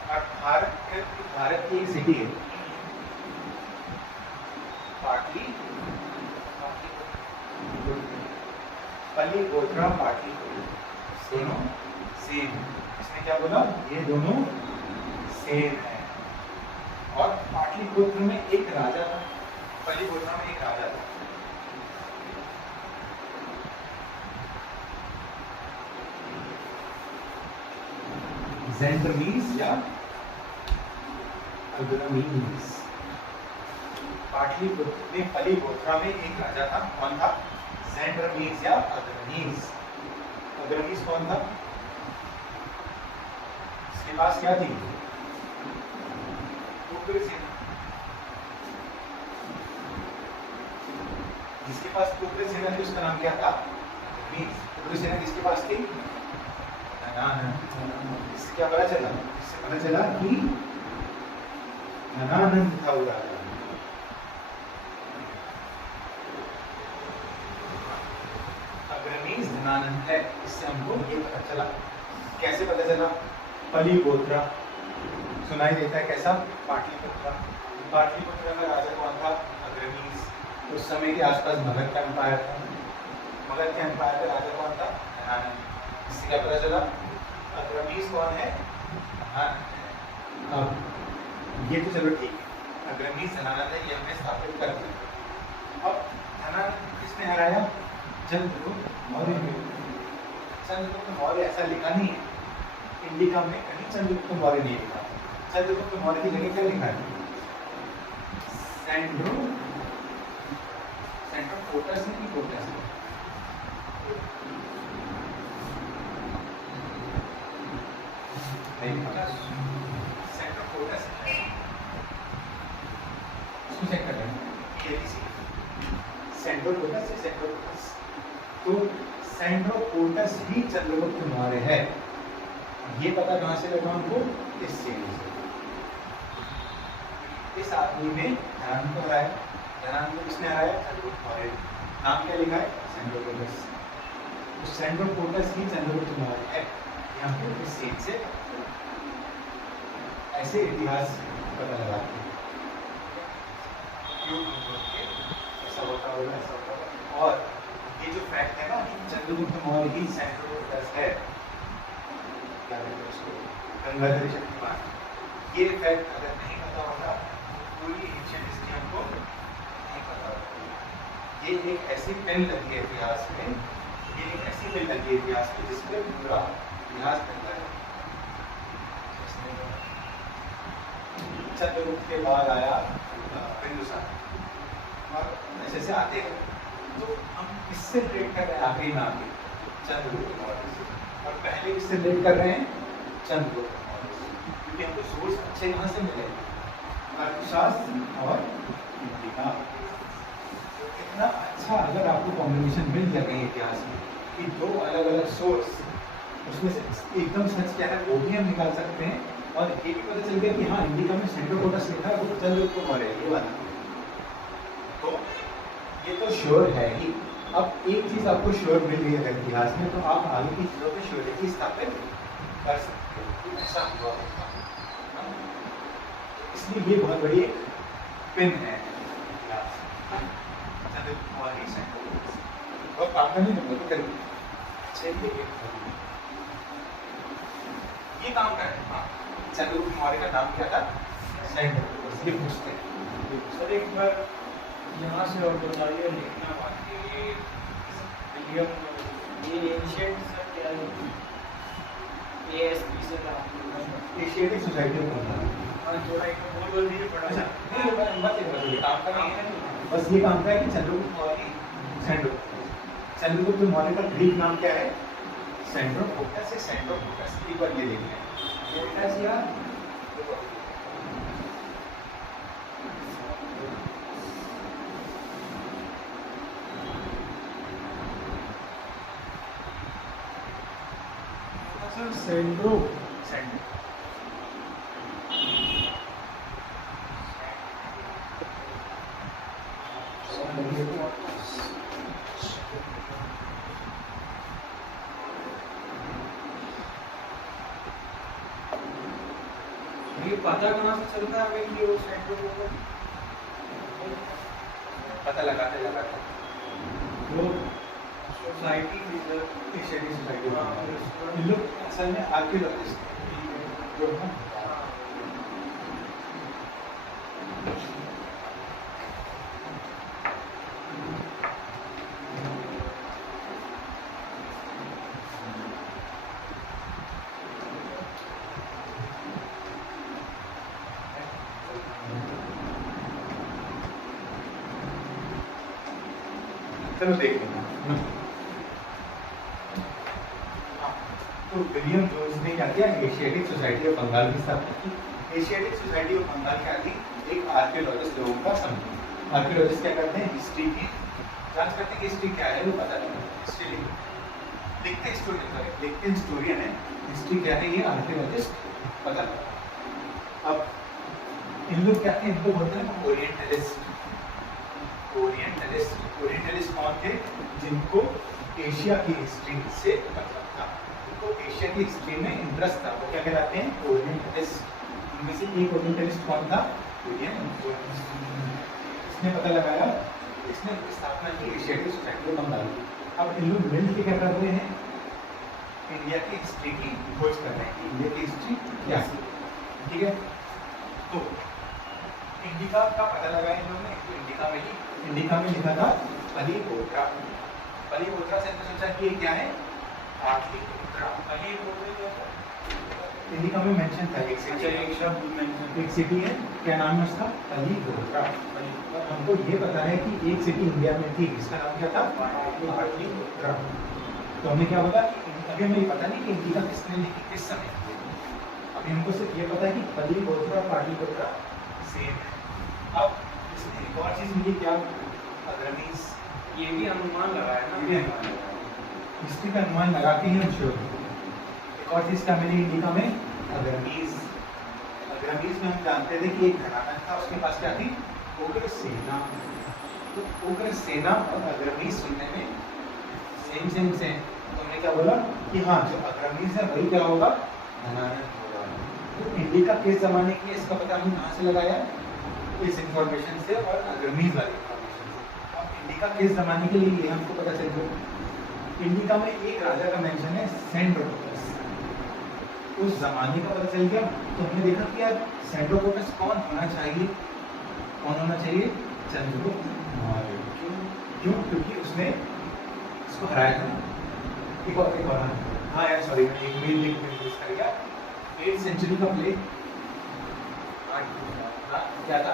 और भारत की एक सिटी है पाटली, पलीगोत्रा पाटली, दोनों सेम। इसने क्या बोला? ये दोनों सेम है। और पाटलिपुत्र में एक राजा था, पलीगोत्रा में एक राजा था। ज़ेंड्रमीस या अग्रमीस। पाटलिपुत्र में पलीगोत्रा में एक राजा था, कौन था? ज़ेंड्रमीस या अग्रमीस। अग्रमीस कौन था? इसके पास क्या थी? उग्रसेना। जिसके पास उग्रसेना थी उसका नाम क्या था? अग्रमीस। उग्रसेना किसके पास थी? इससे क्या पता चला? इससे पता चला कि धनानंद था वो राजा। अग्रमीस धनानंद है, इससे हमको ये पता चला। कैसे पता चला? पलीगोत्रा सुनाई देता है कैसा? पाटलिपुत्र। पाटलिपुत्र में राजा कौन था? अग्रमीस। उस समय के आसपास मगध का एम्पायर था। मगध के एम्पायर का राजा कौन था? धनानंद। इससे क्या पता चला? अग्रमीस कौन है? अब ये तो चलो ठीक है, अग्रमीस धनानंद है, ये हमने स्थापित कर दिया। अब धनानंद किसने हराया? चंद्रगुप्त मौर्य ने। चंद्रगुप्त मौर्य ऐसा लिखा नहीं है इंडिका में, कहीं चंद्रगुप्त मौर्य नहीं लिखा। चंद्रगुप्त मौर्य की जगह क्या लिखा है? सेंट्रोपोटस नहीं, पोटस सेंट्रोपोटस इसको चेक कर रहे हैं। सेंट्रोपोटस से सेंट्रोपोटस, तो सेंट्रोपोटस ही चंद्रगुप्त मौर्य है। ये पता कहाँ से लगा हमको? इस सीरीज से। इस आदमी ने धनानंद को हराया। धनानंद को किसने हराया? चंद्रगुप्त मौर्य। नाम क्या लिखा है? सेंट्रोपोटस। तो सेंट्रोपोटस ही चंद्रगुप्त मौर्य है। यहाँ पे इस सीरीज से ऐसे इतिहास पता लगाते हैं। ऐसा होता होगा, ऐसा होता होगा। और ये जो फैक्ट है ना कि चंद्रगुप्त मौर्य ही सेंट्रोपोटस है, क्या कहते हैं उसको? गंगाधर शक्तिमान। ये फैक्ट अगर नहीं पता होता तो पूरी एंशिएंट हिस्ट्री हमको नहीं पता होती। ये एक ऐसी पेन लगी है इतिहास में, ये एक ऐसी पेन लगी है इतिहास में जिसमें पूरा इतिहास बनता है। चंद्रगुप्त के बाद आया बिंदुसार, और ऐसे से आते गए। तो हम किससे रिलेट कर रहे हैं आखिरी में आगे? चंद्रगुप्त मौर्य से। और पहले किससे रिलेट कर रहे हैं? चंद्रगुप्त मौर्य से, क्योंकि हमको सोर्स अच्छे कहाँ से मिले? अर्थशास्त्र और इतिहास। इतना अच्छा अगर आपको कॉम्बिनेशन मिल जाए इतिहास में कि दो अलग अलग सोर्स, उसमें से एकदम सच क्या है वो भी हम निकाल सकते हैं, और ये भी पता चल गया कि हाँ इंडिका में सेंट्रोपोटस लिखा है वो चंद्रगुप्त मौर्य ये वाला। तो ये तो श्योर है ही। अब एक चीज आपको श्योर मिल गई है इतिहास में, तो आप आगे की चीजों पे श्योरिटी स्थापित कर सकते हो। ऐसा हुआ होगा, इसलिए ये बहुत बड़ी एक पिन है इतिहास। चंद्रगुप्त मौर्य सेंट्रोपोटस और काम करने में तो करिए। चलिए ये काम कर रहे हैं। हाँ, चंद्रगुप्त मौर्य का नाम क्या था? सेंट्रोपोटस। ये पूछते हैं सर एक बार यहाँ से और बताइए, लिखना बाकी ये विलियम ये एशियन सर क्या है? एएसपी से आपको एशियाटिक सोसाइटी ऑफ बंगाल। हाँ थोड़ा एक बोल दीजिए पढ़ा। अच्छा नहीं बस ये काम करना है, बस ये काम का है कि चंद्रगुप्त मौर्य चंद्रगुप्त मौर्य का ग्रीक नाम क्या है? सेंट्रोपोटस है। सेंट्रोपोटस एक बार ये देखना है सर सेंड्रो ये पता कहाँ से चलता है कि वो सेंट्रोपोटस? पता लगाते लगाते वो society Asiatic society of Bengal. इन लोग असल में आर्कियोलॉजिस्ट जो है चलो देख लेना। तो विलियम जोन्स ने क्या किया? एशियाटिक सोसाइटी ऑफ बंगाल की स्थापना की। एशियाटिक सोसाइटी ऑफ बंगाल क्या थी? एक आर्कियोलॉजिस्ट लोगों का समूह। आर्कियोलॉजिस्ट क्या करते हैं? हिस्ट्री की जांच करते हैं कि हिस्ट्री क्या है वो पता लगता है। हिस्ट्री लिखते हिस्टोरियन है, हिस्ट्री क्या है ये आर्कियोलॉजिस्ट पता लगता है। अब इन लोग क्या थे? इनको बोलते हैं ओरिएंटलिस्ट। ओरिएंटलिस्ट कौन थे? जिनको एशिया की हिस्ट्री से मतलब था, उनको एशिया की हिस्ट्री में इंटरेस्ट था, वो क्या कहलाते हैं? ओरिएंटलिस्ट। इनमें से एक ओरिएंटलिस्ट कौन था? William Jones. इसने पता लगाया, इसने स्थापना की एशियाटिक सोसाइटी ऑफ बंगाल की। अब इन लोग मिल के क्या कर रहे हैं? इंडिया की हिस्ट्री की खोज कर रहे हैं कि इंडिया की हिस्ट्री क्या है। ठीक है, तो इंडिका का पता लगाया इन लोगों ने। तो इंडिका में लिखा था पलीपोत्रा। पलीपोत्रा से सोचा कि ये क्या है? पाटलिपुत्रा। इंडिका में मेंशन था एक सिटी, एक शब्द मेंशन, एक सिटी है, क्या नाम है उसका? पलीपोत्रा। हमको ये पता है कि एक सिटी इंडिया में थी, इसका नाम क्या था? पाटलिपुत्रा। तो हमने क्या बोला? अभी हमें ये पता नहीं कि इंडिका किसने लिखी, किस समय। अभी हमको सिर्फ ये पता है कि पलीपोत्रा और पाटलिपुत्रा सेम है। अब इसमें एक और चीज मिली क्या? अग्रमीज। ये भी अनुमान लगाया ना, ये भी अनुमान लगाया। हिस्ट्री का अनुमान लगाते हैं हम श्योर। एक और चीज क्या मिली इंडिका में? अग्रमीज। अग्रमीज में हम जानते थे कि एक घराना था, उसके पास क्या थी? उग्र सेना। तो उग्र सेना और अग्रमीज सुनने में सेम से। तो हमने क्या बोला कि हाँ जो अग्रमीज है वही क्या होगा? धनानंद होगा। तो इंडिका किस जमाने की है इसका पता हमने कहाँ से लगाया? इस इंफॉर्मेशन से और अग्रमीज वाली इंफॉर्मेशन से। अब इंडिका किस जमाने के लिए ये हमको पता चल गया। इंडिका में एक राजा का मेंशन है, सेंट्रोपोटस। उस जमाने का पता चल गया। तो हमने देखा कि यार सेंट्रोपोटस कौन होना चाहिए? कौन होना चाहिए? चंद्रगुप्त मौर्य। क्यों? क्योंकि उसने इसको हराया था। एक और हाँ यार सॉरी, एक मेल लिख कर गया। 8th सेंचुरी का प्ले क्या था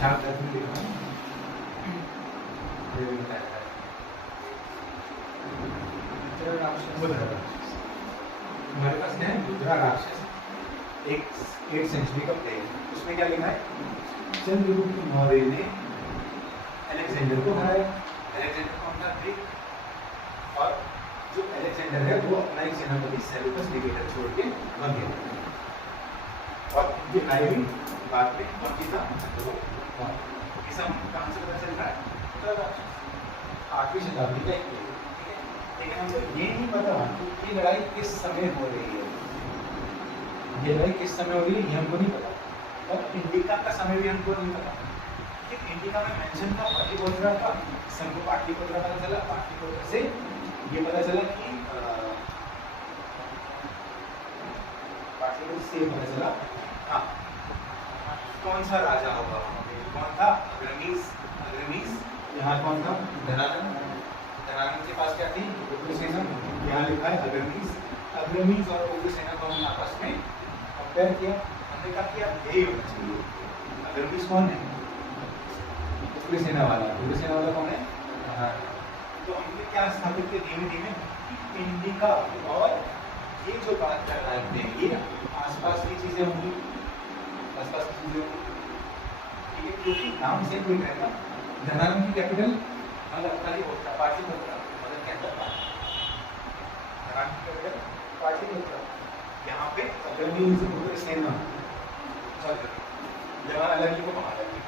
शांत लिखा हमारे पास क्या है रुद्रा राक्षस एक सेंचुरी का प्ले उसमें क्या लिखा है चंद्रगुप्त मौर्य ने अलेक्जेंडर को हराया। अलेक्जेंडर को अपना ग्रीक और जो अलेक्जेंडर है वो अपना एक सेनापति सेल्यूकस लिगेटर छोड़ के भाग गया और ये आई भी बाद में कौन सी था ये सब कहाँ से पता चल रहा है 8वीं शताब्दी का एक लेकिन हमको ये नहीं पता कि ये लड़ाई किस समय हो रही है। ये लड़ाई किस समय हो रही है ये हमको नहीं पता और इंडिका का समय भी हमको नहीं पता। लेकिन इंडिका में मेंशन था पाटलिपुत्र का सबको पाटलिपुत्र पता चला। पाटलिपुत्र से ये पता चला कि पाटलिपुत्र से पता चला हाँ कौन सा राजा होगा कौन था अग्रमीस यहाँ कौन था धनानंद के पास क्या थी उग्रसेना। यहाँ लिखा है अग्रमीस और उग्रसेना को हमने आपस में कंपेयर किया। हमने कहा कि आप यही होना चाहिए। अग्रमीस कौन है उग्रसेना वाला कौन है तो हमने क्या स्थापित किया धीमे धीमे इंडिका और ये जो बात कर रहे थे ये आसपास की चीजें होंगी ठीक है क्योंकि नाम से कोई रहता धनानंद की कैपिटल पाटलिपुत्र मतलब क्या था धनानंद की कैपिटल पाटलिपुत्र। यहाँ पे अग्रमीस उग्रसेना जहाँ अलग ही को वहाँ अलग ही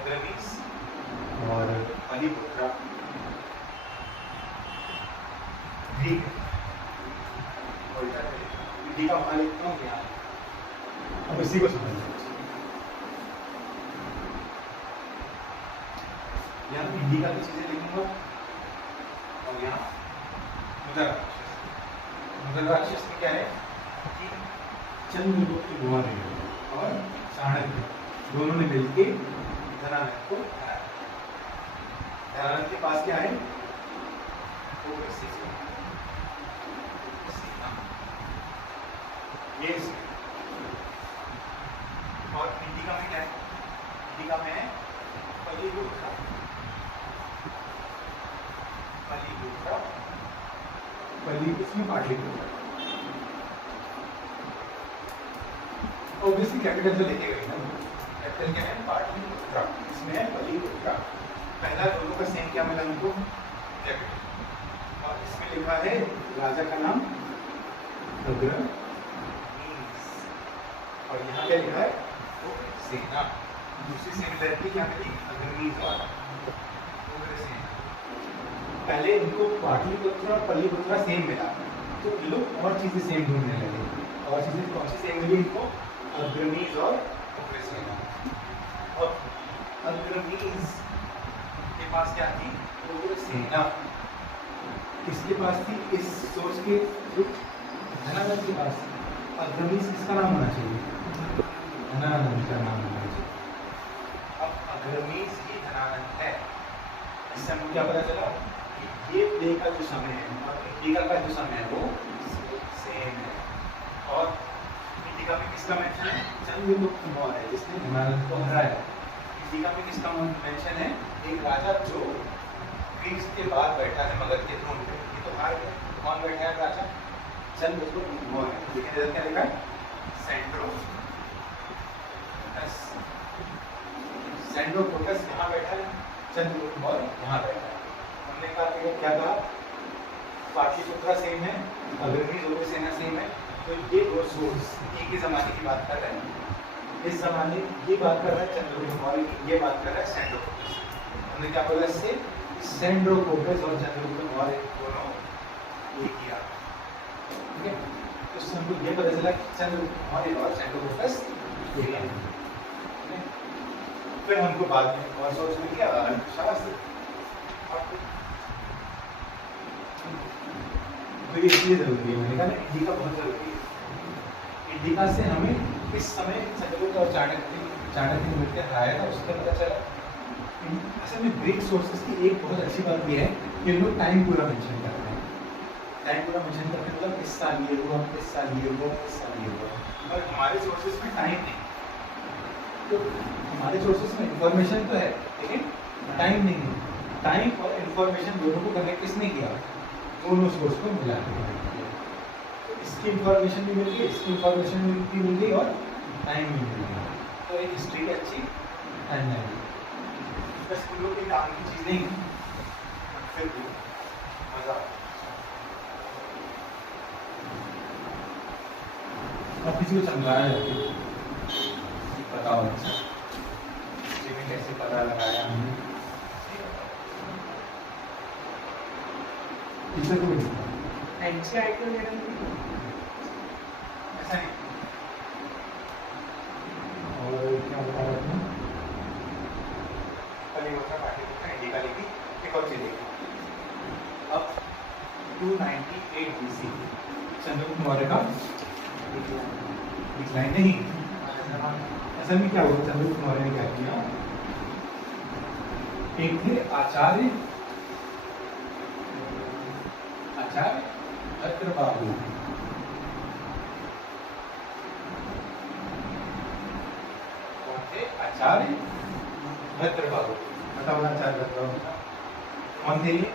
अग्रमीस और पाटलिपुत्र ठीक है इंडिका वहाँ लिखता हूँ यहाँ अब इसी को समझ यहाँ इंडिका की चीजें लिखूंगा और यहाँ मुगल राक्षस में क्या है कि चंद्रगुप्त मौर्य और चाणक्य दोनों ने मिलकर धनानंद को हराया। धनानंद के पास क्या है ये और इंडिका में क्या है इंडिका में इसमें पाटलिपुत्र ऑब्वियसली कैपिटल तो लेके गई ना कैपिटल क्या है पाटलिपुत्र इसमें है पाटलिपुत्र। पहला दोनों का सेम क्या मिला हमको कैपिटल और इसमें लिखा है राजा का नाम अग्रमीस और यहाँ क्या लिखा है सेना। दूसरी सिमिलरिटी क्या मिली अग्रमीस और उग्रसेना। पहले इनको पाटलिपुत्र और पाटलिपुत्र सेम मिला तो ये लोग और चीजें सेम ढूंढने लगे और चीजें कौन सी सेम मिली इनको अग्रमीस और उग्रसेना। और अग्रमीस के पास क्या थी उग्रसेना किसके पास थी इस सोच के धनानंद के पास। अग्रमीस किसका नाम होना चाहिए धनानंद का नाम होना चाहिए। अब अग्रमीस ही धनानंद है इससे हमको क्या पता चला ये प्ले का जो समय है और इंडिका का जो समय है वो सेम है। और इंडिका में किसका मेंशन है चंद्रगुप्त मौर्य है जिसने धनानंद को हराया। इंडिका में किसका मेंशन है एक राजा जो ग्रीस के बाद बैठा है मगध के थ्रोन पे ये तो हार गया। कौन बैठा है राजा चंद्रगुप्त मौर्य। लेकिन इधर क्या लिखा है सेंड्रोकोटस यहाँ बैठा है चंद्रगुप्त मौर्य यहाँ बैठा है। हमने कहा कि क्या कहा पाटलिपुत्र सेम है अग्रमीस उग्रसेना सेम है तो ये दो सोर्स एक ही जमाने की बात कर रहे हैं। इस जमाने की बात कर रहा है चंद्रगुप्त मौर्य की ये बात कर रहा है सेंड्रोकोटस। हमने क्या बोला इससे सेंड्रोकोटस और चंद्रगुप्त मौर्य दोनों एक ही आ ठीक है। तो हमको ये पता चला कि चंद्रगुप्त मौर्य और सेंड्रोकोटस एक है। फिर हमको बाद में और सोच मिल गया शास्त्र तो ये चीज़ जरूरी है। मैंने कहा ना इंडिका बहुत जरूरी है। इंडिका से हमें इस समय चंद्रगुप्त और चाणक्य ने मिलकर हराया था उसका पता चला। असल में ग्रीक सोर्सेस की एक बहुत अच्छी बात यह है कि लोग टाइम पूरा मेंशन करते हैं टाइम पूरा मेंशन करते हैं, मतलब इस साल ये हुआ, इस साल ये हुआ, इस साल ये हुआ। पर हमारे सोर्सेज में टाइम नहीं, तो हमारे सोर्सेज में इंफॉर्मेशन तो है लेकिन टाइम नहीं है। टाइम और इंफॉर्मेशन दोनों को कनेक्ट किसने किया? दोनों सोर्स को मिला के। तो इसकी इंफॉर्मेशन भी मिल गई, इसकी इंफॉर्मेशन भी मिल गई और टाइम भी मिल गया। तो एक हिस्ट्री अच्छी टाइमलाइन, बस स्कूलों के काम की चीज़ नहीं है, फिर भी मज़ा। अब किसी को समझाया जाए पता हो हिस्ट्री में कैसे पता लगाया हमने, इसे तो नहीं एनसीईआरटी में ऐसा नहीं। और क्या बता रहा था कल ये होता पाठ्यपुस्तक इंडिका लिखी। एक और चीज़ देखी, अब 298 BC चंद्रगुप्त मौर्य का डिक्लाइन नहीं, असल में क्या हुआ? चंद्रगुप्त मौर्य ने क्या किया? एक थे आचार्य भद्रबाहु, कौन थे? आचार्य भद्रबाहु। बताओ आचार्य भद्रबाहु कौन थे? ये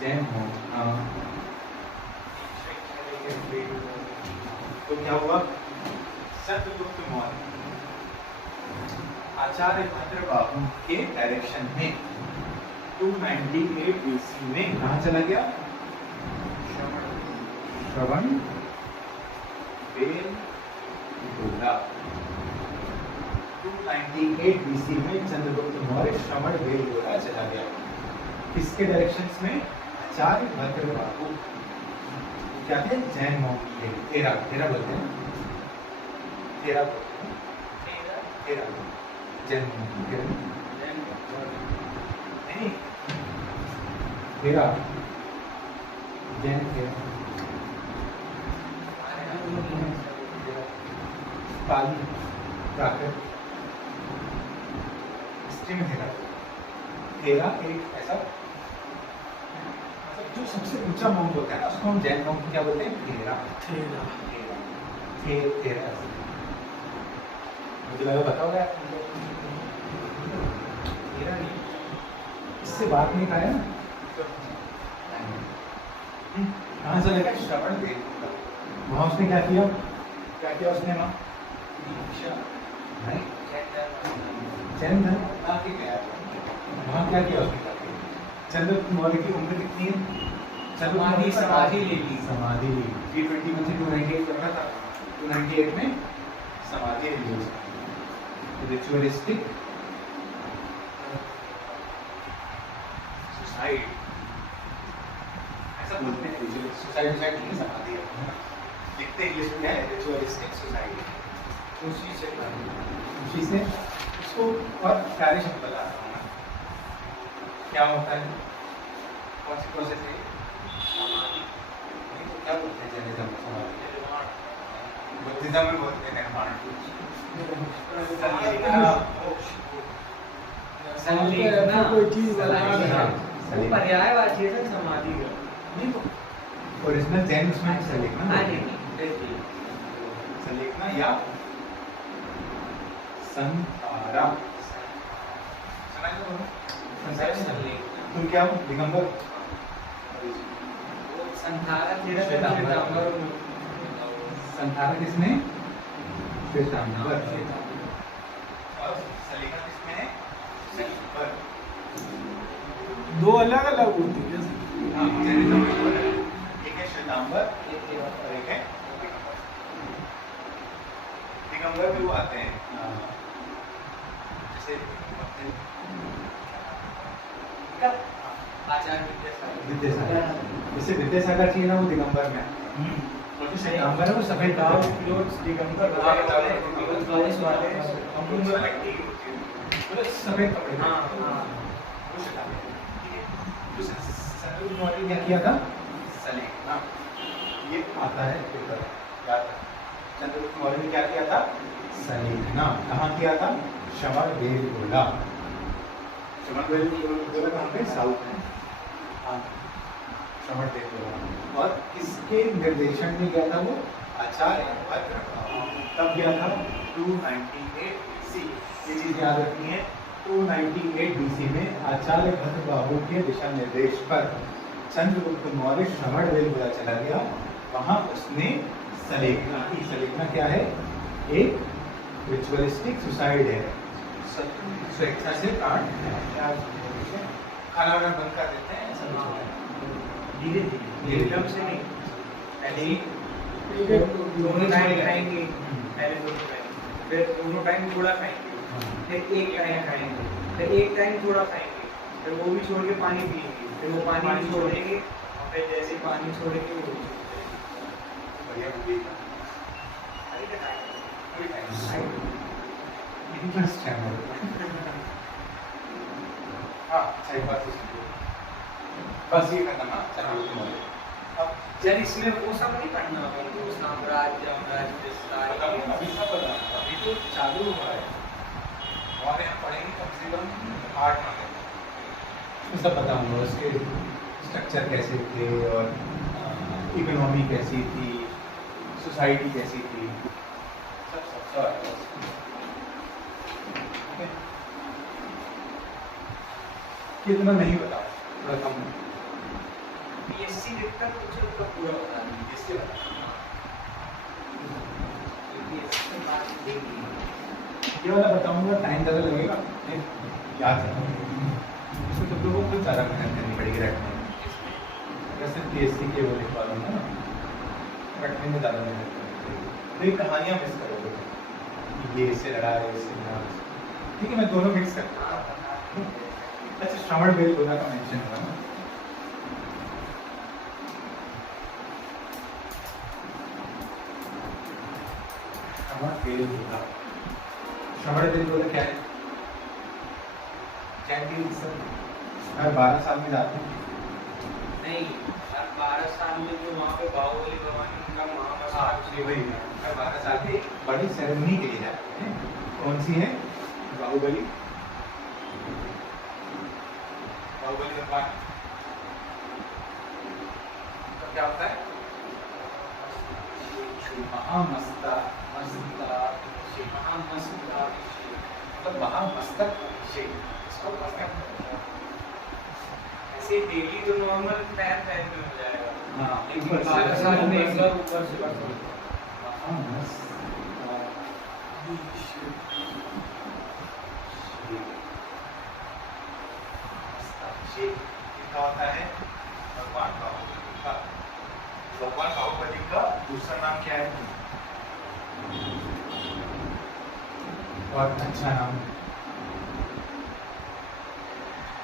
जैन हो। तो क्या हुआ? चंद्रगुप्त मौर्य आचार्य भद्रबाहु के डायरेक्शन में 298 BC में कहाँ चला गया? श्रवण बेलगोला। 298 BC में चंद्रगुप्त मौर्य श्रवण बेलगोला चला गया। किसके डायरेक्शंस में? आचार्य भद्रबाहु। क्या थे? जैन मौर्य थे। तेरा बोलते हैं, तेरा जैन मौर्य नहीं, तेरा जैन थे। पाली प्राकृत हिस्ट्री में तेरा एक ऐसा, मतलब जो सबसे ऊंचा माउंट होता है ना उसको हम जैन माउंट क्या बोलते हैं? तेरा। मुझे लगा पता होगा तेरा नहीं, इससे बात नहीं खाया ना। कहाँ से लेकर श्रवण बेलगोला, वहाँ उसने क्या किया? उसने वहाँ नहीं जैन धर्म के गया, वहाँ क्या किया उसने? चंद्रगुप्त मौर्य की उम्र कितनी है? समाधि ले ली। 321 से 298 चल रहा था, 298 में समाधि ले ली। रिचुअलिस्टिक सुसाइड ऐसा बोलते हैं। सुसाइड नहीं, समाधि है, लिखते इंग्लिश में है रिचुअलिस्टिक सुसाइड। उसी से उसको और कार्य शब्द बता रहा हूँ मैं, क्या होता है, कौन सी प्रोसेस है? समाधि नहीं तो क्या बोलते हैं? जैनिज्म में समाधि, बुद्धिज्म में बोलते हैं निर्माण। कोई चीज पर्यायवाची है समाधि का, नहीं तो ओरिजिनल जैन उसमें सलेखना, सलेखना या संतारा। तुम क्या हो? दिगंबर। संतारा किसने? श्वेतांबर। और सलेखना किसमें है? दिगंबर। दो अलग अलग होती है। हाँ, जैनिज्म में दो अलग, एक है श्वेतांबर और एक है दिगंबर। दिगंबर में वो आते हैं जैसे विद्यासागर, जैसे विद्यासागर चाहिए ना वो दिगंबर में, और जो श्वेतांबर है वो सफेद दिगंबर सफेद कपड़े। मौर्य क्या किया था? सलेखना, ये आता है पेपर याद है। चंद्रगुप्त मौर्य ने क्या किया था? सलेखना। कहाँ किया था? श्रवण बेलगोला। श्रवण बेलगोला कहाँ पे? साउथ में। श्रवण बेलगोला। और किसके निर्देशन में गया था वो? आचार्य भद्रबाहु। तब गया था 298 BC। ये चीज याद रखनी है, 298 BC में आचार्य भद्रबाहु के दिशा निर्देश पर चंद्रगुप्त मौर्य श्रवण बेलगोला चला गया। वहां उसने सलेखना की। सलेखना क्या है? एक रिचुअलिस्टिक सुसाइड है, स्वेच्छा से काट खाना वाना बंद कर देते हैं, ऐसा कुछ होता है। धीरे धीरे एकदम से नहीं, पहले दोनों टाइम खाएंगे, पहले दोनों टाइम, फिर दोनों टाइम थोड़ा खाएंगे, फिर एक टाइम खाएंगे, फिर एक टाइम थोड़ा खाएंगे, फिर वो भी छोड़ के पानी पिएंगे, फिर वो पानी भी छोड़ देंगे, और फिर जैसे पानी छोड़ेंगे वो भी बढ़िया मूवी था। कोई टाइम इंटरेस्ट है मेरे। हाँ, सही बात है। बस ये करना चाहिए। अब यार इसमें वो सब नहीं पढ़ना होगा, तो साम्राज्य विस्तार अभी सब पता है, अभी तो चालू हुआ है। हमारे यहाँ पढ़ेंगे कम से कम 8 महीने। उसमें सब पता होगा, उसके स्ट्रक्चर कैसे थे और इकोनॉमी कैसी थी, सोसाइटी कैसी थी, सब कितना नहीं बता, थोड़ा कम। बीएससी देखकर कुछ उसका पूरा बता दीजिए, इससे बता ये वाला बताऊंगा, टाइम ज़्यादा लगेगा, याद रखना। इसमें तुम लोगों को ज़्यादा मेहनत करनी पड़ेगी रटने में। वैसे PSC के वो लिखवा लो ना, रटने में ज़्यादा मेहनत करनी पड़ेगी। ये कहानियाँ मिस करोगे, ये इससे लड़ा है, इससे लड़ा। ठीक है, मैं दोनों मिक्स करता हूँ। अच्छा, श्रवण बेलगोला का मेंशन हुआ ना। श्रवण बेलगोला, श्रवण बेलगोला क्या है? हर 12 साल में जाते हैं। नहीं, हर 12 साल में जो वहाँ पे बाहुबली भवानी उनका महाप्रसाद वही है, हर 12 साल में एक बड़ी सेरेमनी के लिए जाते हैं। कौन सी है? बाहुबली भगवान। तो क्या होता है? मतलब महामस्तक अभिषेक। इसको क्या ऐसे डेली तो नॉर्मल पैर पैर में हो जाएगा। हाँ, लेकिन ऊपर से 12 साल में एक बार ऊपर से कितना होता है? भगवान बाहुबली का। भगवान बाहुबली का दूसरा नाम क्या है? बहुत अच्छा नाम।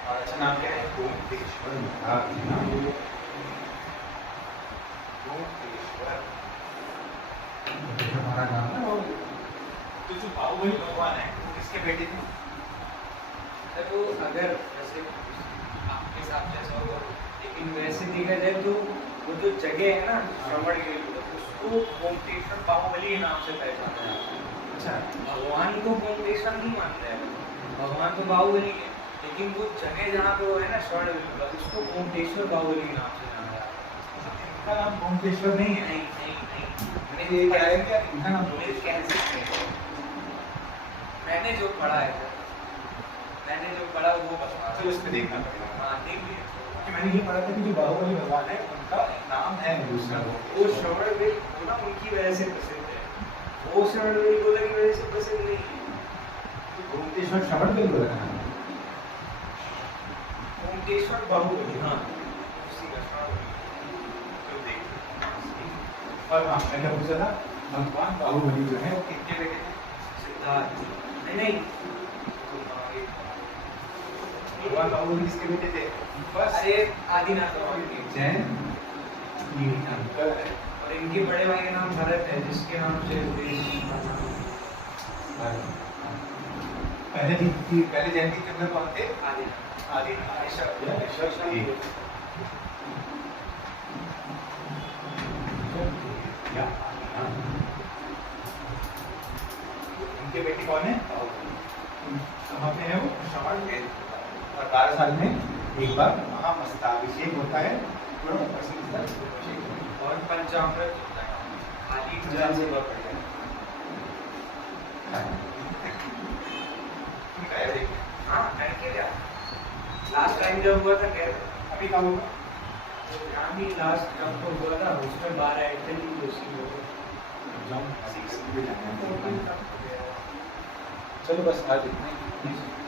और अच्छा नाम क्या है? गोमतेश्वर महाराज। गोमतेश्वर हमारा नाम है। तो जो बाहुबली भगवान है वो किसके बेटे थे? तो अगर जैसे आपके हिसाब से ऐसा होगा, लेकिन वैसे देखा जाए तो वो जो जगह है ना श्रवण के लिए, उसको गोमतेश्वर बाहुबली के नाम से पहचाना जाता है। अच्छा, भगवान को गोमतेश्वर नहीं मानते हैं, भगवान तो बाहुबली है, लेकिन वो जगह जहाँ पे वो है ना श्रवण बेलगोला, उसको गोमतेश्वर बाहुबली के नाम से जाना जाता है। इनका नाम गोमतेश्वर नहीं है। नहीं नहीं नहीं, मैंने ये पढ़ा है कि इनका नाम मुझे कह सकते हैं, मैंने जो पढ़ा है, मैंने जो पढ़ा वो बता। चलो इस पे देखना पड़ेगा। हाँ देखिए, कि मैंने ये पढ़ा था कि जो बाहुबली भगवान है उनका नाम है दूसरा वो श्रवण बेलगोला उनकी वजह से प्रसिद्ध है, वो श्रवण बेलगोला की वजह से प्रसिद्ध नहीं है। गोमतेश्वर श्रवण बेलगोला का नाम है। गोमतेश्वर बाहुबली, हाँ उसी का श्रवण। तो देख, और हाँ मैंने पूछा था भगवान बाहुबली जो है वो कितने बेटे थे? सिद्धार्थ नहीं, भगवान बाहुबली किसके बेटे थे? बस अरे आदिनाथ के जैन अंकल है। और इनके बड़े भाई का नाम भरत है, जिसके नाम से देश का नाम पहले जैन के कितने कौन थे? आदिनाथ। आदिनाथ। इनके बेटे कौन है? कहाँ पे है वो? श्रवण बेलगोला। और 12 साल में एक बार महामस्तकाभिषेक होता है थोड़ा ऊपर से इस तरह और पंचामृत होता है खाली जल से बहुत बढ़िया हाँ करके क्या लास्ट टाइम जब हुआ था कह अभी कब होगा अभी लास्ट कब तो हुआ था उसमें 12 इटली दोषी हो एग्जाम 6 भी जाना है गए चलो बस आज इतना ही